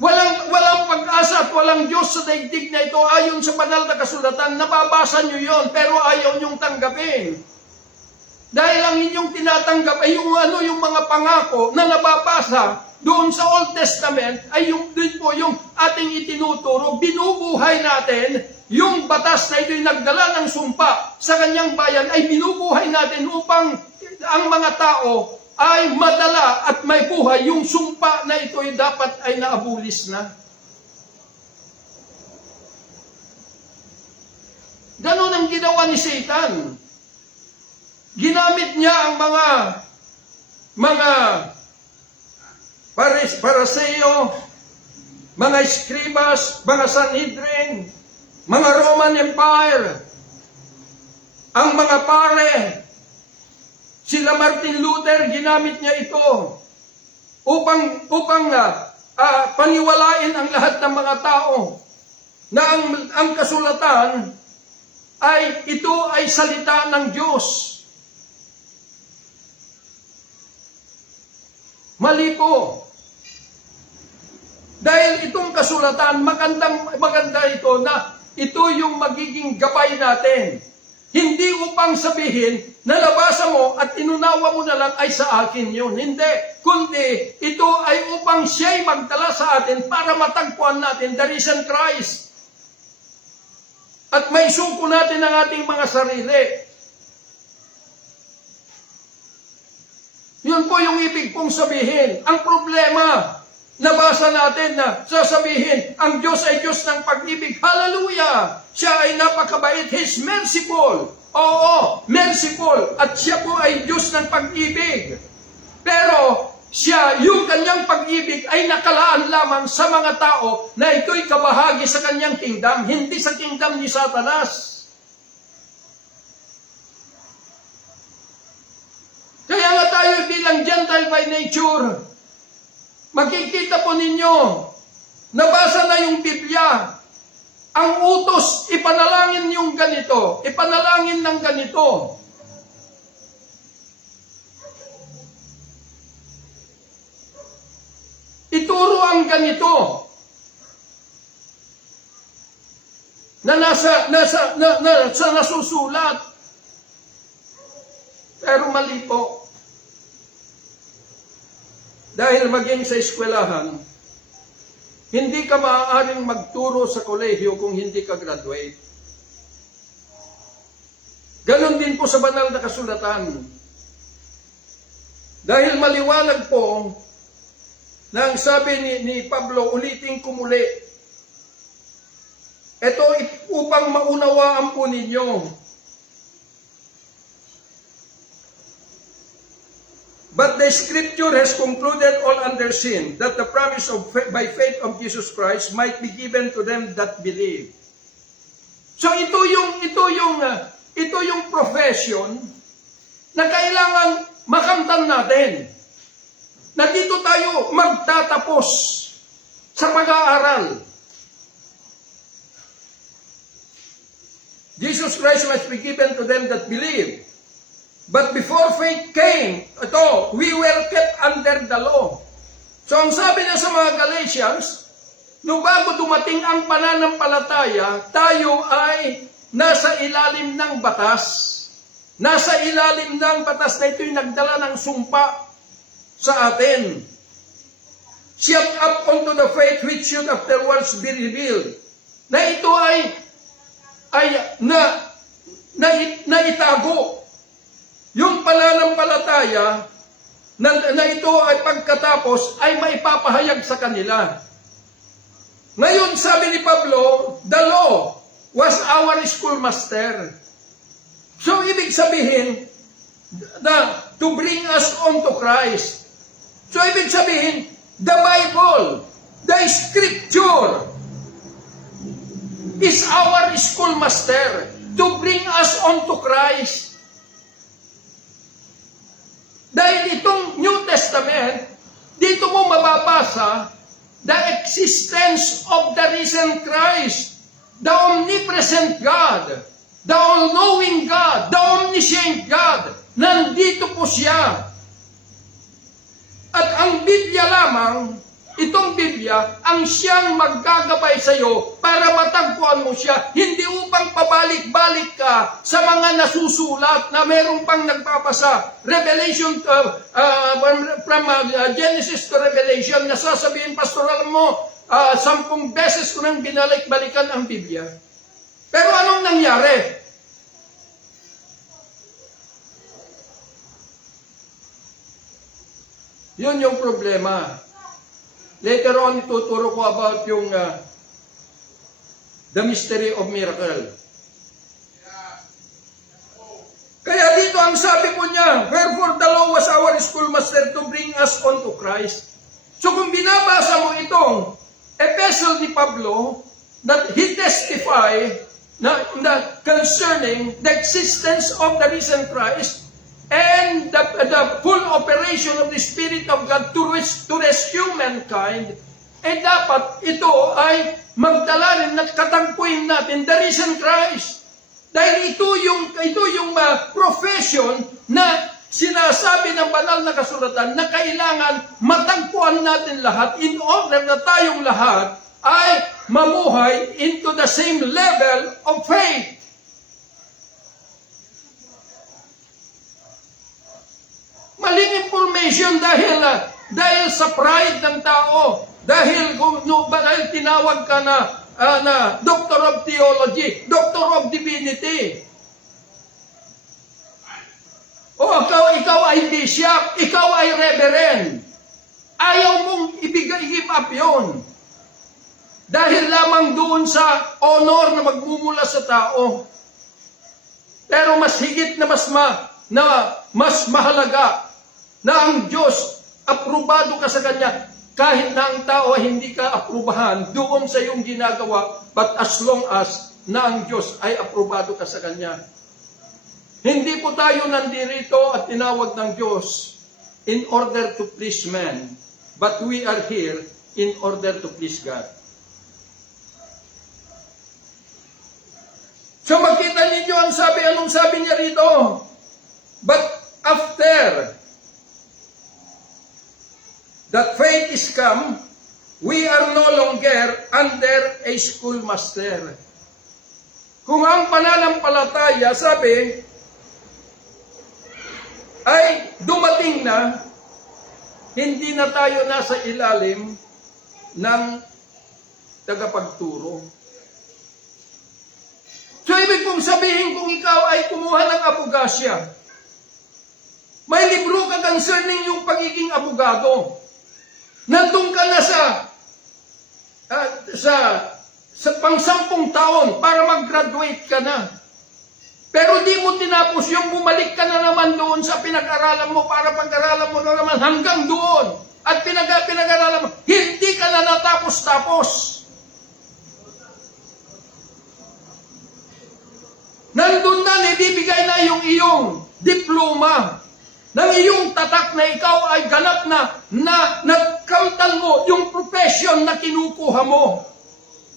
Walang pag-asa at walang Diyos sa daigdig na ito ayon sa banal na kasulatan. Nababasa nyo yon pero ayaw nyong tanggapin. Dahil ang inyong tinatanggap ay yung mga pangako na nababasa doon sa Old Testament ay yung ating itinuturo. Binubuhay natin yung batas na ito'y nagdala ng sumpa sa kanyang bayan ay binubuhay natin upang ang mga tao ay madala at may buhay, yung sumpa na ito'y dapat ay naabulis na. Ganon ang ginawa ni Satan. Ginamit niya ang mga Pariseo, mga Escribas, mga Sanhedrin, mga Roman Empire, ang mga pare, sila Martin Luther, ginamit niya ito upang paniwalain ang lahat ng mga tao na ang kasulatan ay ito ay salita ng Diyos. Mali po. Dahil itong kasulatan, maganda ito na ito yung magiging gabay natin. Hindi upang sabihin na nabasa mo at inunawa mo na lang ay sa akin yun. Hindi. Kundi ito ay upang siya'y magdala sa atin para matagpuan natin the risen Christ. At may suko natin ang ating mga sarili. Yun po yung ibig pong sabihin. Ang problema, nabasa natin na sasabihin, ang Diyos ay Diyos ng pag-ibig. Hallelujah! Siya ay napakabait. He's merciful. Oo, merciful. At siya po ay Diyos ng pag-ibig. Pero, siya, yung kanyang pag-ibig ay nakalaan lamang sa mga tao na ito'y kabahagi sa kanyang kingdom, hindi sa kingdom ni Satanas. Kaya nga tayo bilang Gentile by nature, makikita po ninyo, nabasa na yung Biblia, ang utos, ipanalangin yung ganito, ipanalangin ng ganito. Ituro ang ganito, na nasusulat. Pero mali po. Dahil maging sa eskwelahan, hindi ka maaaring magturo sa kolehiyo kung hindi ka graduate. Ganon din po sa banal na kasulatan. Dahil maliwanag po na ang sabi ni Pablo, ulitin ko muli. Ito upang maunawaan po ninyo. But the Scripture has concluded all under sin, that the promise of by faith of Jesus Christ might be given to them that believe. So ito yung profession na kailangan makamtan natin. Na dito tayo magtatapos sa pag-aaral. Jesus Christ must be given to them that believe. But before faith came, we were kept under the law. So ang sabi niya sa mga Galatians, nung bago dumating ang pananampalataya, tayo ay nasa ilalim ng batas. Nasa ilalim ng batas na ito'y nagdala ng sumpa sa atin. Set up onto the faith which should afterwards be revealed. Na ito ay itago. Yung pananampalataya na ito ay pagkatapos ay maipapahayag sa kanila. Ngayon, sabi ni Pablo, the law was our schoolmaster. So, ibig sabihin, to bring us onto Christ. So, ibig sabihin, the Bible, the Scripture, is our schoolmaster to bring us onto Christ. Dahil itong New Testament, dito mo mababasa the existence of the risen Christ, the omnipresent God, the all-knowing God, the omniscient God. Nandito po siya. At ang Biblia lamang, itong Biblia, ang siyang maggagabay sa iyo para matagpuan mo siya, hindi upang pabalik-balik ka sa mga nasusulat na meron pang nagpapasa. Revelation, from Genesis to Revelation, nasasabihin, pastoral mo, 10 beses ko nang binalik-balikan ang Biblia. Pero anong nangyari? Yun yung problema. Later on, ituturo ko about yung the mystery of miracle. Kaya dito ang sabi ko niya, wherefore the law was our schoolmaster to bring us unto Christ. So kung binabasa mo itong epistle ni Pablo, that he testify na concerning the existence of the risen Christ and the full operation of the Spirit of God to rescue mankind, dapat ito ay magdala rin at katagpuin natin the risen Christ. Dahil ito yung profession na sinasabi ng banal na kasulatan na kailangan matagpuan natin lahat in order na tayong lahat ay mamuhay into the same level of faith. Maling information dahil sa pride ng tao, dahil tinawag ka na Doctor of Theology, Doctor of Divinity. O ikaw ay bishop, ikaw ay reverend. Ayaw mong i-give up yun. Dahil lamang doon sa honor na magmumula sa tao. Pero mas higit na mas mahalaga na ang Diyos, aprobado ka sa Kanya, kahit na ang tao ay hindi ka aprubahan doon sa iyong ginagawa, but as long as na ang Diyos ay aprobado ka sa Kanya. Hindi po tayo nandirito at tinawag ng Diyos in order to please man, but we are here in order to please God. So makita ninyo anong sabi niya rito? But after that faith is come, we are no longer under a schoolmaster. Kung ang pananampalataya, sabi, ay dumating na, hindi na tayo nasa ilalim ng tagapagturo. So ibig kong sabihin, kung ikaw ay kumuha ng abogasya, may libro ka concerning yung pagiging abogado. Nandun ka na sa pang-10 taon para mag-graduate ka na. Pero di mo tinapos yung bumalik ka na naman doon sa pinag-aralan mo para pag-aralan mo na naman hanggang doon. At pinag-aralan mo, hindi ka na natapos-tapos. Nandun na, ibibigay na yung iyong diploma. Nang iyong tatak na ikaw ay ganap na nakamtan mo yung profession na kinukuha mo.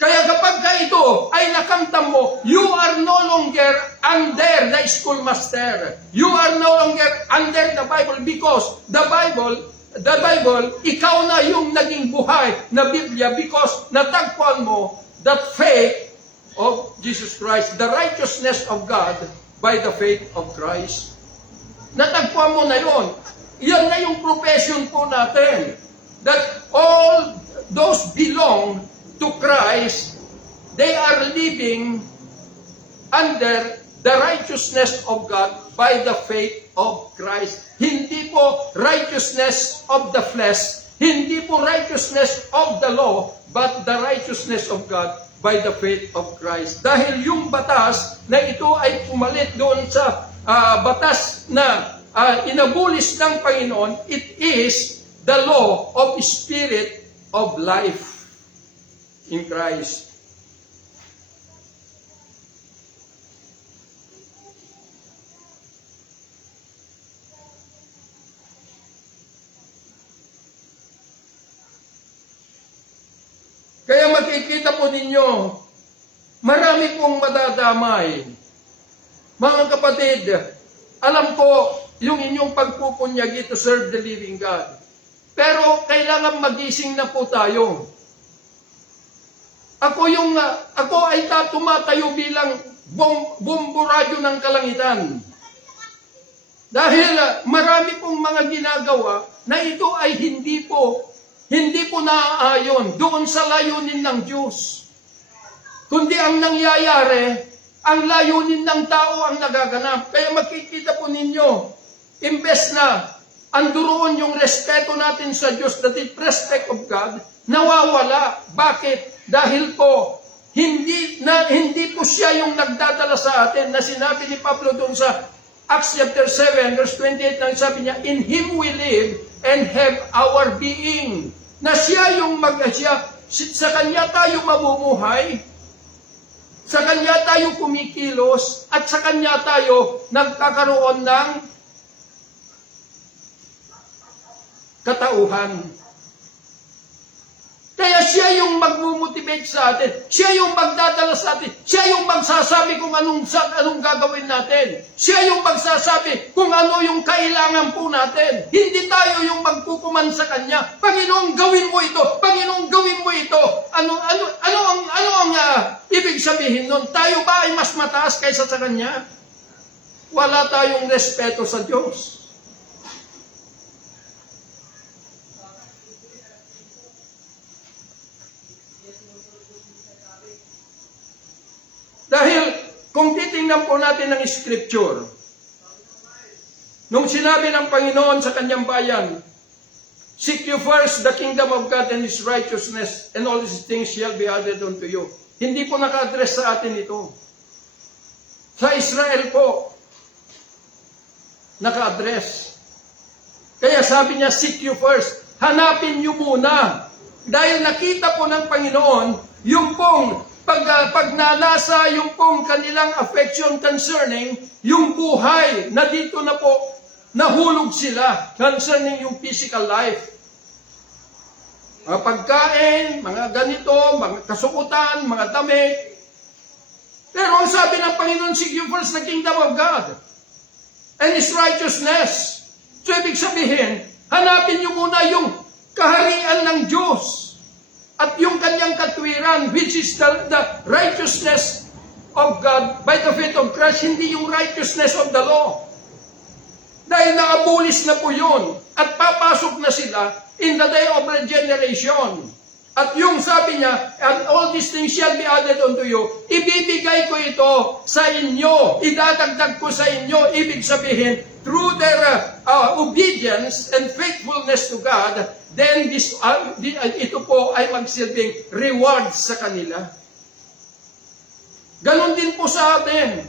Kaya kapag ka ito ay nakamtan mo, you are no longer under the schoolmaster. You are no longer under the Bible because the Bible, ikaw na yung naging buhay na Biblia because natagpuan mo that faith of Jesus Christ, the righteousness of God by the faith of Christ. Natagpuan mo na yun. Yan na yung profession po natin. That all those belong to Christ, they are living under the righteousness of God by the faith of Christ. Hindi po righteousness of the flesh, hindi po righteousness of the law, but the righteousness of God by the faith of Christ. Dahil yung batas na ito ay pumalit doon sa batas na inabulis ng Panginoon, it is the law of Spirit of life in Christ. Kaya makikita po ninyo, marami pong madadamay. Mga kapatid, alam ko yung inyong pagpupunyagi to serve the living God. Pero kailangan magising na po tayo. Ako ay tumatayo bilang bombo-radyo ng kalangitan. Dahil marami pong mga ginagawa na ito ay hindi po naaayon doon sa layunin ng Diyos. Kundi ang nangyayari, ang layunin ng tao ang nagaganap. Kaya makikita po ninyo, imbes na anduroon yung respeto natin sa Diyos, the deep respect of God, nawawala. Bakit? Dahil po, hindi po siya yung nagdadala sa atin na sinabi ni Pablo doon sa Acts chapter 7, verse 28, nang sabi niya, in Him we live and have our being. Na siya yung sa Kanya tayo mamumuhay, sa Kanya tayo kumikilos, at sa Kanya tayo nagkakaroon ng katauhan. Kaya siya yung magmumotivate sa atin. Siya yung magdadala sa atin. Siya yung magsasabi kung anong gagawin natin. Siya yung magsasabi kung ano yung kailangan po natin. Hindi tayo yung magkukuman sa Kanya. Panginoon, gawin mo ito. Panginoon, gawin mo ito. Ano ang ibig sabihin nun? Tayo ba ay mas mataas kaysa sa Kanya? Wala tayong respeto sa Diyos. Dahil kung titingnan po natin ng Scripture, nung sinabi ng Panginoon sa Kanyang bayan, seek you first the kingdom of God and His righteousness, and all these things shall be added unto you. Hindi po naka-address sa atin ito. Sa Israel po, naka-address. Kaya sabi niya, seek you first. Hanapin niyo muna. Dahil nakita po ng Panginoon, yung pong pagnanasa, yung pong kanilang affection concerning yung buhay na dito na po nahulog sila concerning yung physical life. Mga pagkain, mga ganito, mga kasukutan, mga damit. Pero ang sabi ng Panginoon, seek you first the kingdom of God and His righteousness. So ibig sabihin, hanapin niyo muna yung kaharian ng Diyos at yung Kanyang katwiran, which is the righteousness of God by the faith of Christ, hindi yung righteousness of the law. Dahil naabulis na po yun at papasok na sila in the day of regeneration. At yung sabi niya, and all these things shall be added unto you, ibibigay ko ito sa inyo, idadagdag ko sa inyo, ibig sabihin, through their obedience and faithfulness to God, then ito po ay magsilbing reward sa kanila. Ganon din po sa atin.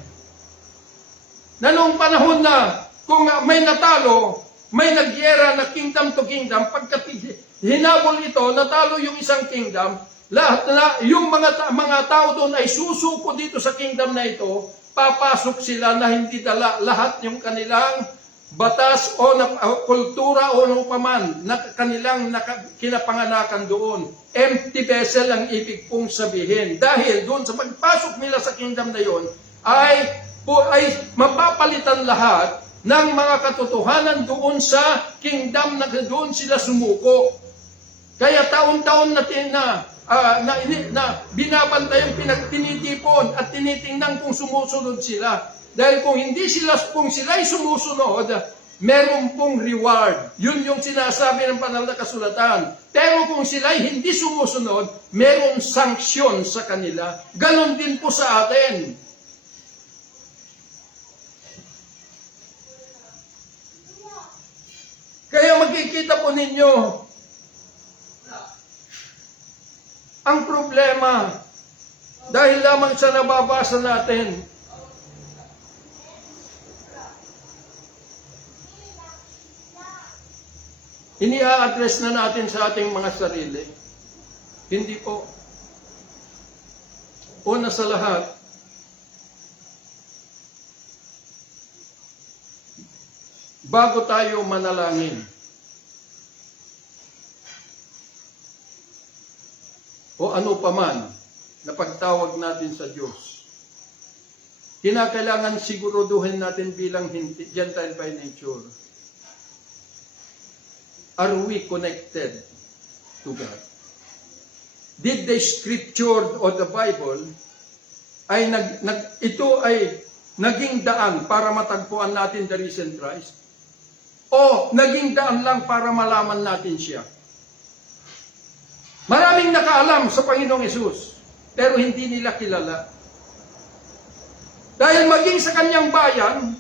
Na noong panahon na, kung may natalo, may nagyera na kingdom to kingdom, pagkat hinabol ito, natalo yung isang kingdom, lahat na, yung mga tao doon ay susuko dito sa kingdom na ito, papasok sila na hindi dala lahat yung kanilang batas o kultura o ano paman na kanilang kinapanganakan doon. Empty vessel ang ibig pong sabihin. Dahil doon sa pagpasok nila sa kingdom na yon ay mapapalitan lahat ng mga katotohanan doon sa kingdom na doon sila sumuko. Kaya taon-taon na binabantayan, tinitipon at tinitingnan kung sumusunod sila. Dahil kung sila'y sumusunod, meron pong reward. Yun yung sinasabi ng banal na kasulatan. Pero kung sila'y hindi sumusunod, meron sanksyon sa kanila. Ganon din po sa atin. Kaya makikita po ninyo, ang problema, dahil lamang sa nababasa natin, ini-address na natin sa ating mga sarili. Hindi po. Una sa lahat, bago tayo manalangin, o ano paman na pagtawag natin sa Diyos, kinakailangan siguruduhin natin bilang Gentile by nature. Are we connected to God? Did the Scripture or the Bible ito ay naging daan para matagpuan natin the risen Christ? O naging daan lang para malaman natin siya? Maraming nakaalam sa Panginoong Hesus, pero hindi nila kilala. Dahil maging sa kanyang bayan,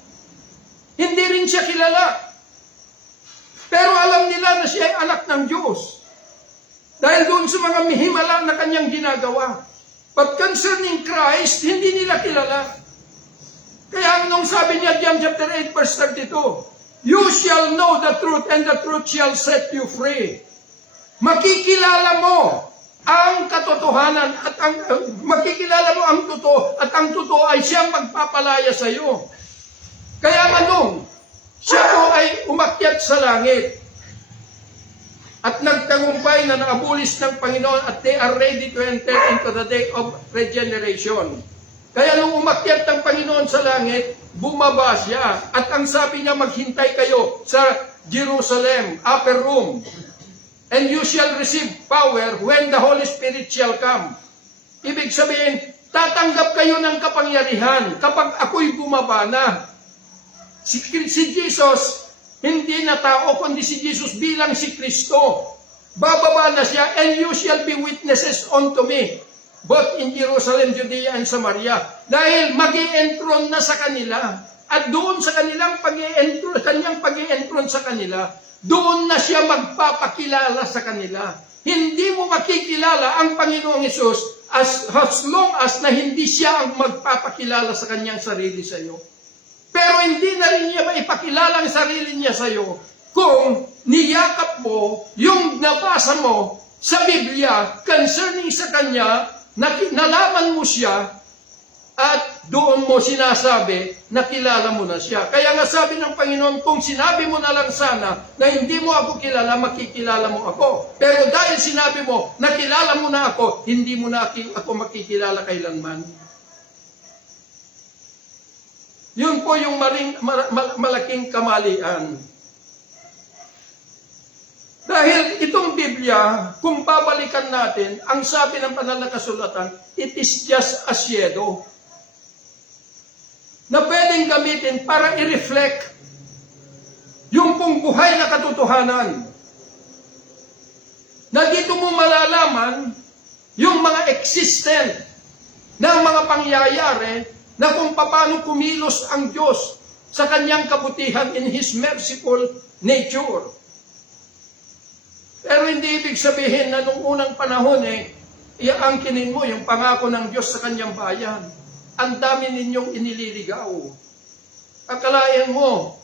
hindi rin siya kilala. Pero alam nila na siya ay anak ng Diyos. Dahil doon sa mga himala na kanyang ginagawa. But concerning Christ, hindi nila kilala. Kaya nung sabi niya, John chapter 8, verse 32, you shall know the truth and the truth shall set you free. Makikilala mo ang katotohanan at makikilala mo ang totoo at ang totoo ay siyang magpapalaya sa iyo. Kaya nung siya po ay umakyat sa langit at nagtagumpay na naabulis ng Panginoon at they are ready to enter into the day of regeneration. Kaya nung umakyat ng Panginoon sa langit, bumaba siya. At ang sabi niya, maghintay kayo sa Jerusalem, upper room. And you shall receive power when the Holy Spirit shall come. Ibig sabihin, tatanggap kayo ng kapangyarihan kapag ako'y bumaba na. Si Jesus, hindi na tao, kundi si Jesus bilang si Kristo. Bababa na siya, and you shall be witnesses unto me, both in Jerusalem, Judea, and Samaria. Dahil mag-i-entron na sa kanila. At doon sa kanilang kanyang pag-i-entron sa kanila, doon na siya magpapakilala sa kanila. Hindi mo makikilala ang Panginoong Hesus as long as na hindi siya ang magpapakilala sa kanyang sarili sa iyo. Pero hindi na rin niya maipakilala ang sarili niya sa iyo kung niyakap mo yung nabasa mo sa Biblia concerning sa kanya, nalaman mo siya, at doon mo sinasabi, nakilala mo na siya. Kaya nga sabi ng Panginoon, kung sinabi mo na lang sana na hindi mo ako kilala, makikilala mo ako. Pero dahil sinabi mo, nakilala mo na ako, hindi mo na ako makikilala kailanman. Yun po yung malaking kamalian. Dahil itong Biblia, kung babalikan natin, ang sabi ng banal na kasulatan, it is just a shadow na pwedeng gamitin para i-reflect yung pong buhay na katotohanan. Na dito mo malalaman yung mga existent na mga pangyayari na kung paano kumilos ang Diyos sa kanyang kabutihan in His merciful nature. Pero hindi ibig sabihin na nung unang panahon iaangkinin mo yung pangako ng Diyos sa kanyang bayan. Ang dami ninyong inililigaw. Akalain mo,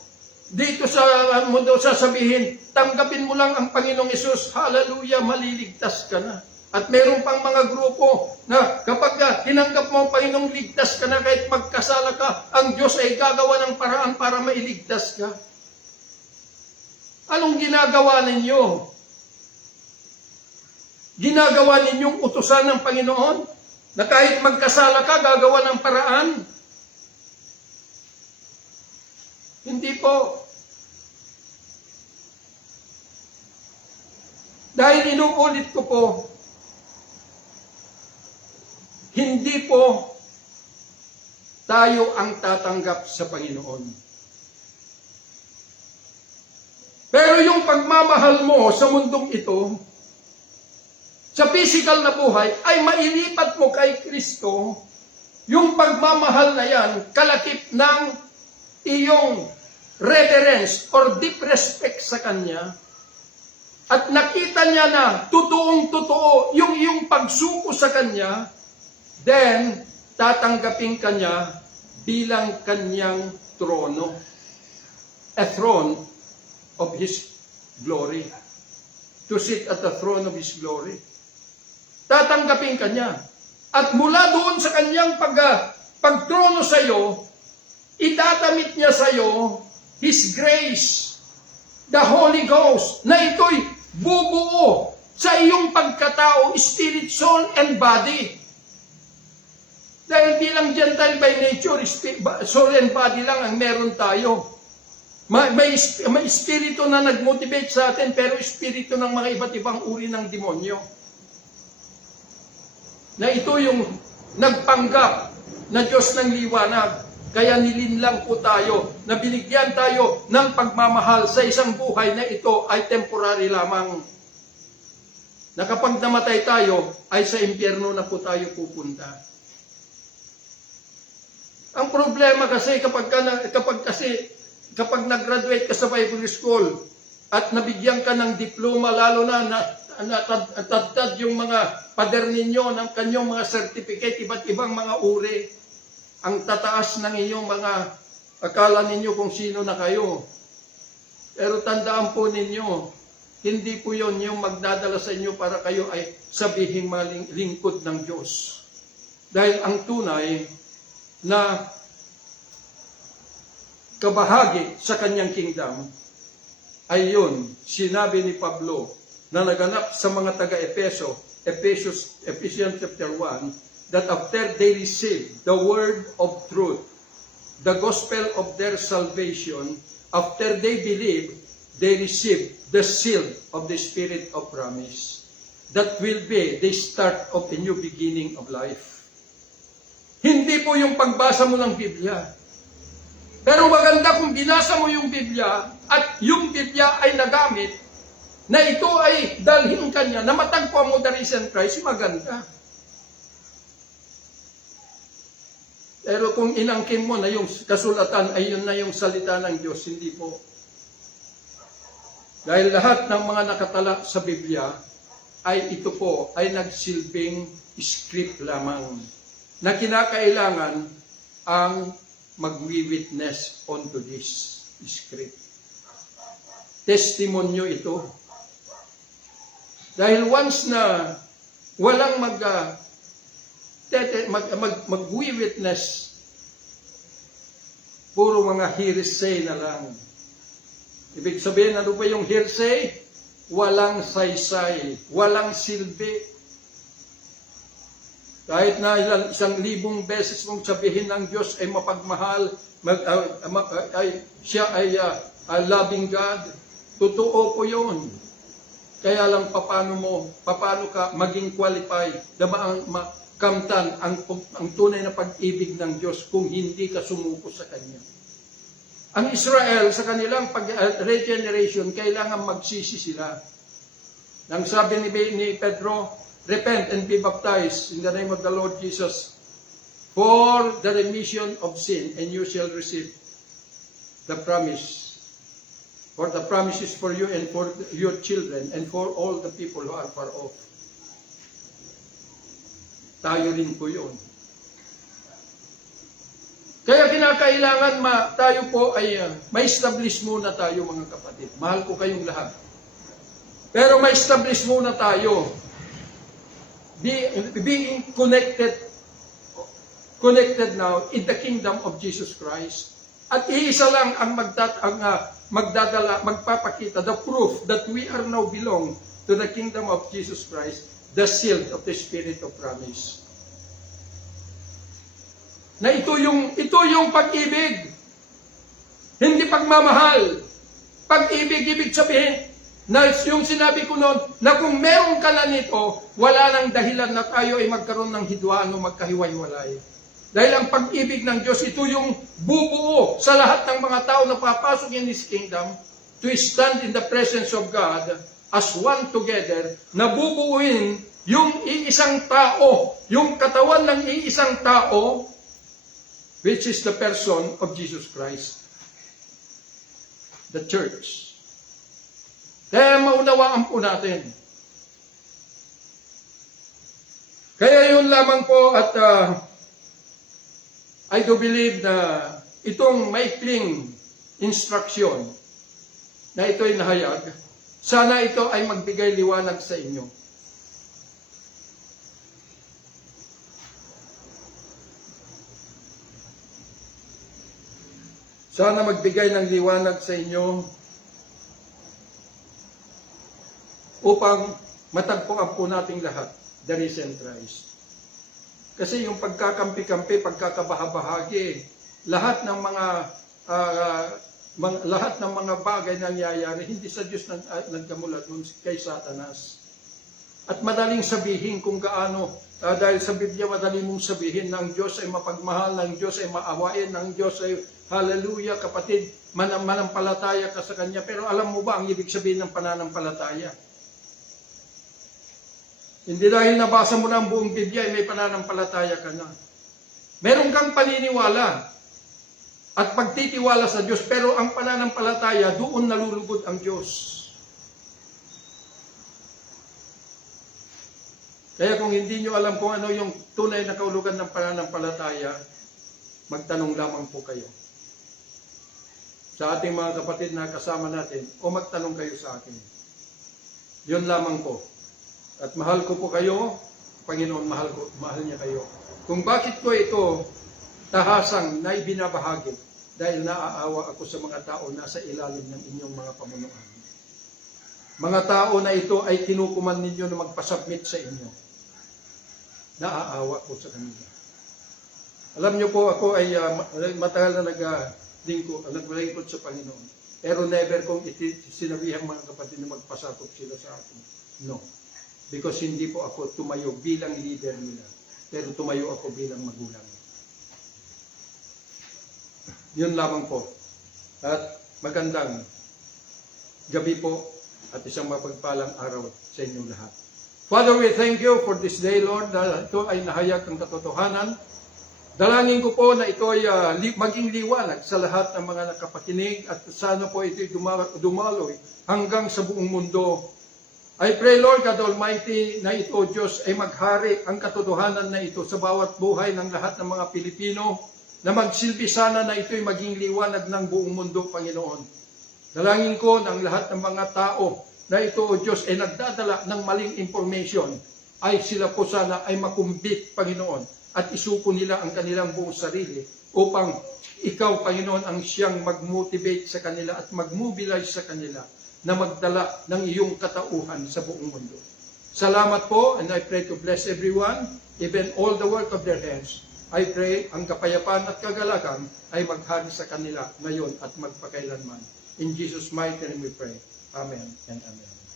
dito sa mundo sasabihin, tanggapin mo lang ang Panginoong Hesus, hallelujah, maliligtas ka na. At meron pang mga grupo na kapag tinanggap mo ang Panginoong, ligtas ka na, kahit magkasala ka, ang Diyos ay gagawa ng paraan para mailigtas ka. Anong ginagawa ninyo? Ginagawa ninyong utusan ng Panginoon? Na kahit magkasala ka, gagawa ng paraan? Hindi po. Dahil inuulit ko po, hindi po tayo ang tatanggap sa Panginoon. Pero yung pagmamahal mo sa mundong ito, sa physical na buhay, ay mailipat mo kay Kristo, yung pagmamahal na yan, kalakip ng iyong reverence or deep respect sa Kanya, at nakita niya na totoong-totoo yung iyong pagsuko sa Kanya, then tatanggapin Kanya bilang Kanyang trono, a throne of His glory, to sit at the throne of His glory. Tatanggapin ka niya. At mula doon sa kanyang pagtrono sa iyo, itatamit niya sa iyo His grace, the Holy Ghost, na ito'y bubuo sa iyong pagkatao, spirit, soul, and body. Dahil bilang Gentile by nature, soul and body lang ang meron tayo. May espiritu na nag-motivate sa atin, pero espiritu ng mga iba't ibang uri ng demonyo. Na ito yung nagpanggap na Diyos ng liwanag. Kaya nilinlang po tayo, na binigyan tayo ng pagmamahal sa isang buhay na ito ay temporary lamang. Na kapag namatay tayo, ay sa impyerno na po tayo pupunta. Ang problema kasi kapag nag-graduate ka sa Bible School, at nabigyan ka ng diploma, lalo na natadtad yung mga pader ninyo ng kanyang mga certificate, iba't ibang mga uri. Ang tataas ng inyong mga akala ninyo kung sino na kayo. Pero tandaan po ninyo, hindi po yon yung magdadala sa inyo para kayo ay sabihing lingkod ng Diyos. Dahil ang tunay na kabahagi sa kanyang kingdom ay yun, sinabi ni Pablo na naganap sa mga taga-Epeso, Ephesians chapter 1, that after they received the word of truth, the gospel of their salvation, after they believed, they received the seal of the Spirit of promise. That will be the start of a new beginning of life. Hindi po yung pagbasa mo ng Biblia. Pero maganda kung binasa mo yung Biblia at yung Biblia ay nagamit na ito ay dalhin kanya na matagpuan mo the risen Christ, maganda. Pero kung inangkin mo na yung kasulatan ay yun na yung salita ng Diyos, hindi po. Dahil lahat ng mga nakatala sa Biblia ay ito po ay nagsilbing script lamang na kinakailangan ang magwi-witness onto this script. Testimonyo ito. Dahil once na walang magwi-witness, puro mga hearsay na lang. Ibig sabihin, ano ba yung hearsay? Walang saysay, walang silbi. Kahit na isang libong beses mong sabihin ng Diyos ay mapagmahal, siya ay loving God, totoo po yun. Kaya lang paano ka maging qualified na makamtan ang tunay na pag-ibig ng Diyos kung hindi ka sumuko sa Kanya. Ang Israel, sa kanilang regeneration, kailangan magsisi sila. Nang sabi ni Pedro, repent and be baptized in the name of the Lord Jesus for the remission of sin, and you shall receive the promise. For the promise is for you and for your children and for all the people who are far off. Tayo rin po yun. Kaya kinakailangan tayo po ay ma-establish muna tayo, mga kapatid. Mahal ko kayong lahat. Pero ma-establish muna tayo. Being connected now in the kingdom of Jesus Christ. At iisa lang ang magpapakita, the proof that we are now belong to the kingdom of Jesus Christ, the seal of the Spirit of promise. Na ito yung pag-ibig. Hindi pagmamahal. Pag-ibig, ibig sabihin, na yung sinabi ko noon, na kung meron ka na nito, wala nang dahilan na tayo ay magkaroon ng hidwaan o magkahiwa-hiwalay. Dahil ang pag-ibig ng Diyos, ito yung bubuo sa lahat ng mga tao na papasok in His kingdom to stand in the presence of God as one together, na bubuuin yung iisang tao, yung katawan ng iisang tao, which is the person of Jesus Christ, the church. Kaya maunawaan po natin. Kaya yun lamang po at I do believe na itong maikling instruction na ito'y nahayag, sana ito ay magbigay liwanag sa inyo. Sana magbigay ng liwanag sa inyo upang matagpuan po nating lahat, the risen Christ. Kasi yung pagkakampi-kampi, pagkakabahabahagi, lahat ng mga bagay na nangyayari, hindi sa Diyos nagkamulat nun kay Satanas. At madaling sabihin kung gaano, dahil sa Biblia madali mong sabihin na ang Diyos ay mapagmahal, ng Diyos ay maawain, ng Diyos ay hallelujah, kapatid, manampalataya ka sa Kanya. Pero alam mo ba ang ibig sabihin ng pananampalataya? Hindi dahil nabasa mo na ang buong Biblia ay may pananampalataya ka na. Meron kang paniniwala. at pagtitiwala sa Diyos, pero ang pananampalataya, doon nalulugod ang Diyos. Kaya kung hindi nyo alam kung ano yung tunay na kahulugan ng pananampalataya, magtanong lamang po kayo sa ating mga kapatid na kasama natin, o magtanong kayo sa akin. Yun lamang po. At mahal ko po kayo, Panginoon, mahal niya kayo. Kung bakit ko ito tahasang na ibinabahagi, dahil naaawa ako sa mga tao na sa ilalim ng inyong mga pamunuan. Mga tao na ito ay kinukuman ninyo na magpasubmit sa inyo. Naaawa ko sa kanila. Alam niyo po, ako ay matagal na naglingkod sa Panginoon. Pero never kong sinabihan mga kapatid na magpasakop sila sa akin. No. Because hindi po ako tumayo bilang leader nila. Pero tumayo ako bilang magulang. Yun lamang po. At magandang gabi po at isang mapagpalang araw sa inyong lahat. Father, we thank you for this day, Lord, na ito ay nahayag ang katotohanan. Dalangin ko po na ito ay maging liwanag sa lahat ng mga nakapakinig at sana po ito ay dumaloy hanggang sa buong mundo. I pray, Lord God Almighty, na ito, Diyos, ay maghari ang katotohanan na ito sa bawat buhay ng lahat ng mga Pilipino, na magsilbi sana na ito ay maging liwanag ng buong mundo, Panginoon. Dalangin ko ng lahat ng mga tao na ito, O Diyos, ay nagdadala ng maling information, ay sila po sana ay makumbit, Panginoon, at isuko nila ang kanilang buong sarili upang ikaw, Panginoon, ang siyang mag-motivate sa kanila at mag-mobilize sa kanila na magdala ng iyong katauhan sa buong mundo. Salamat po, and I pray to bless everyone, even all the work of their hands. I pray ang kapayapaan at kagalakan ay maghari sa kanila ngayon at magpakailanman. In Jesus' mighty name we pray. Amen and amen.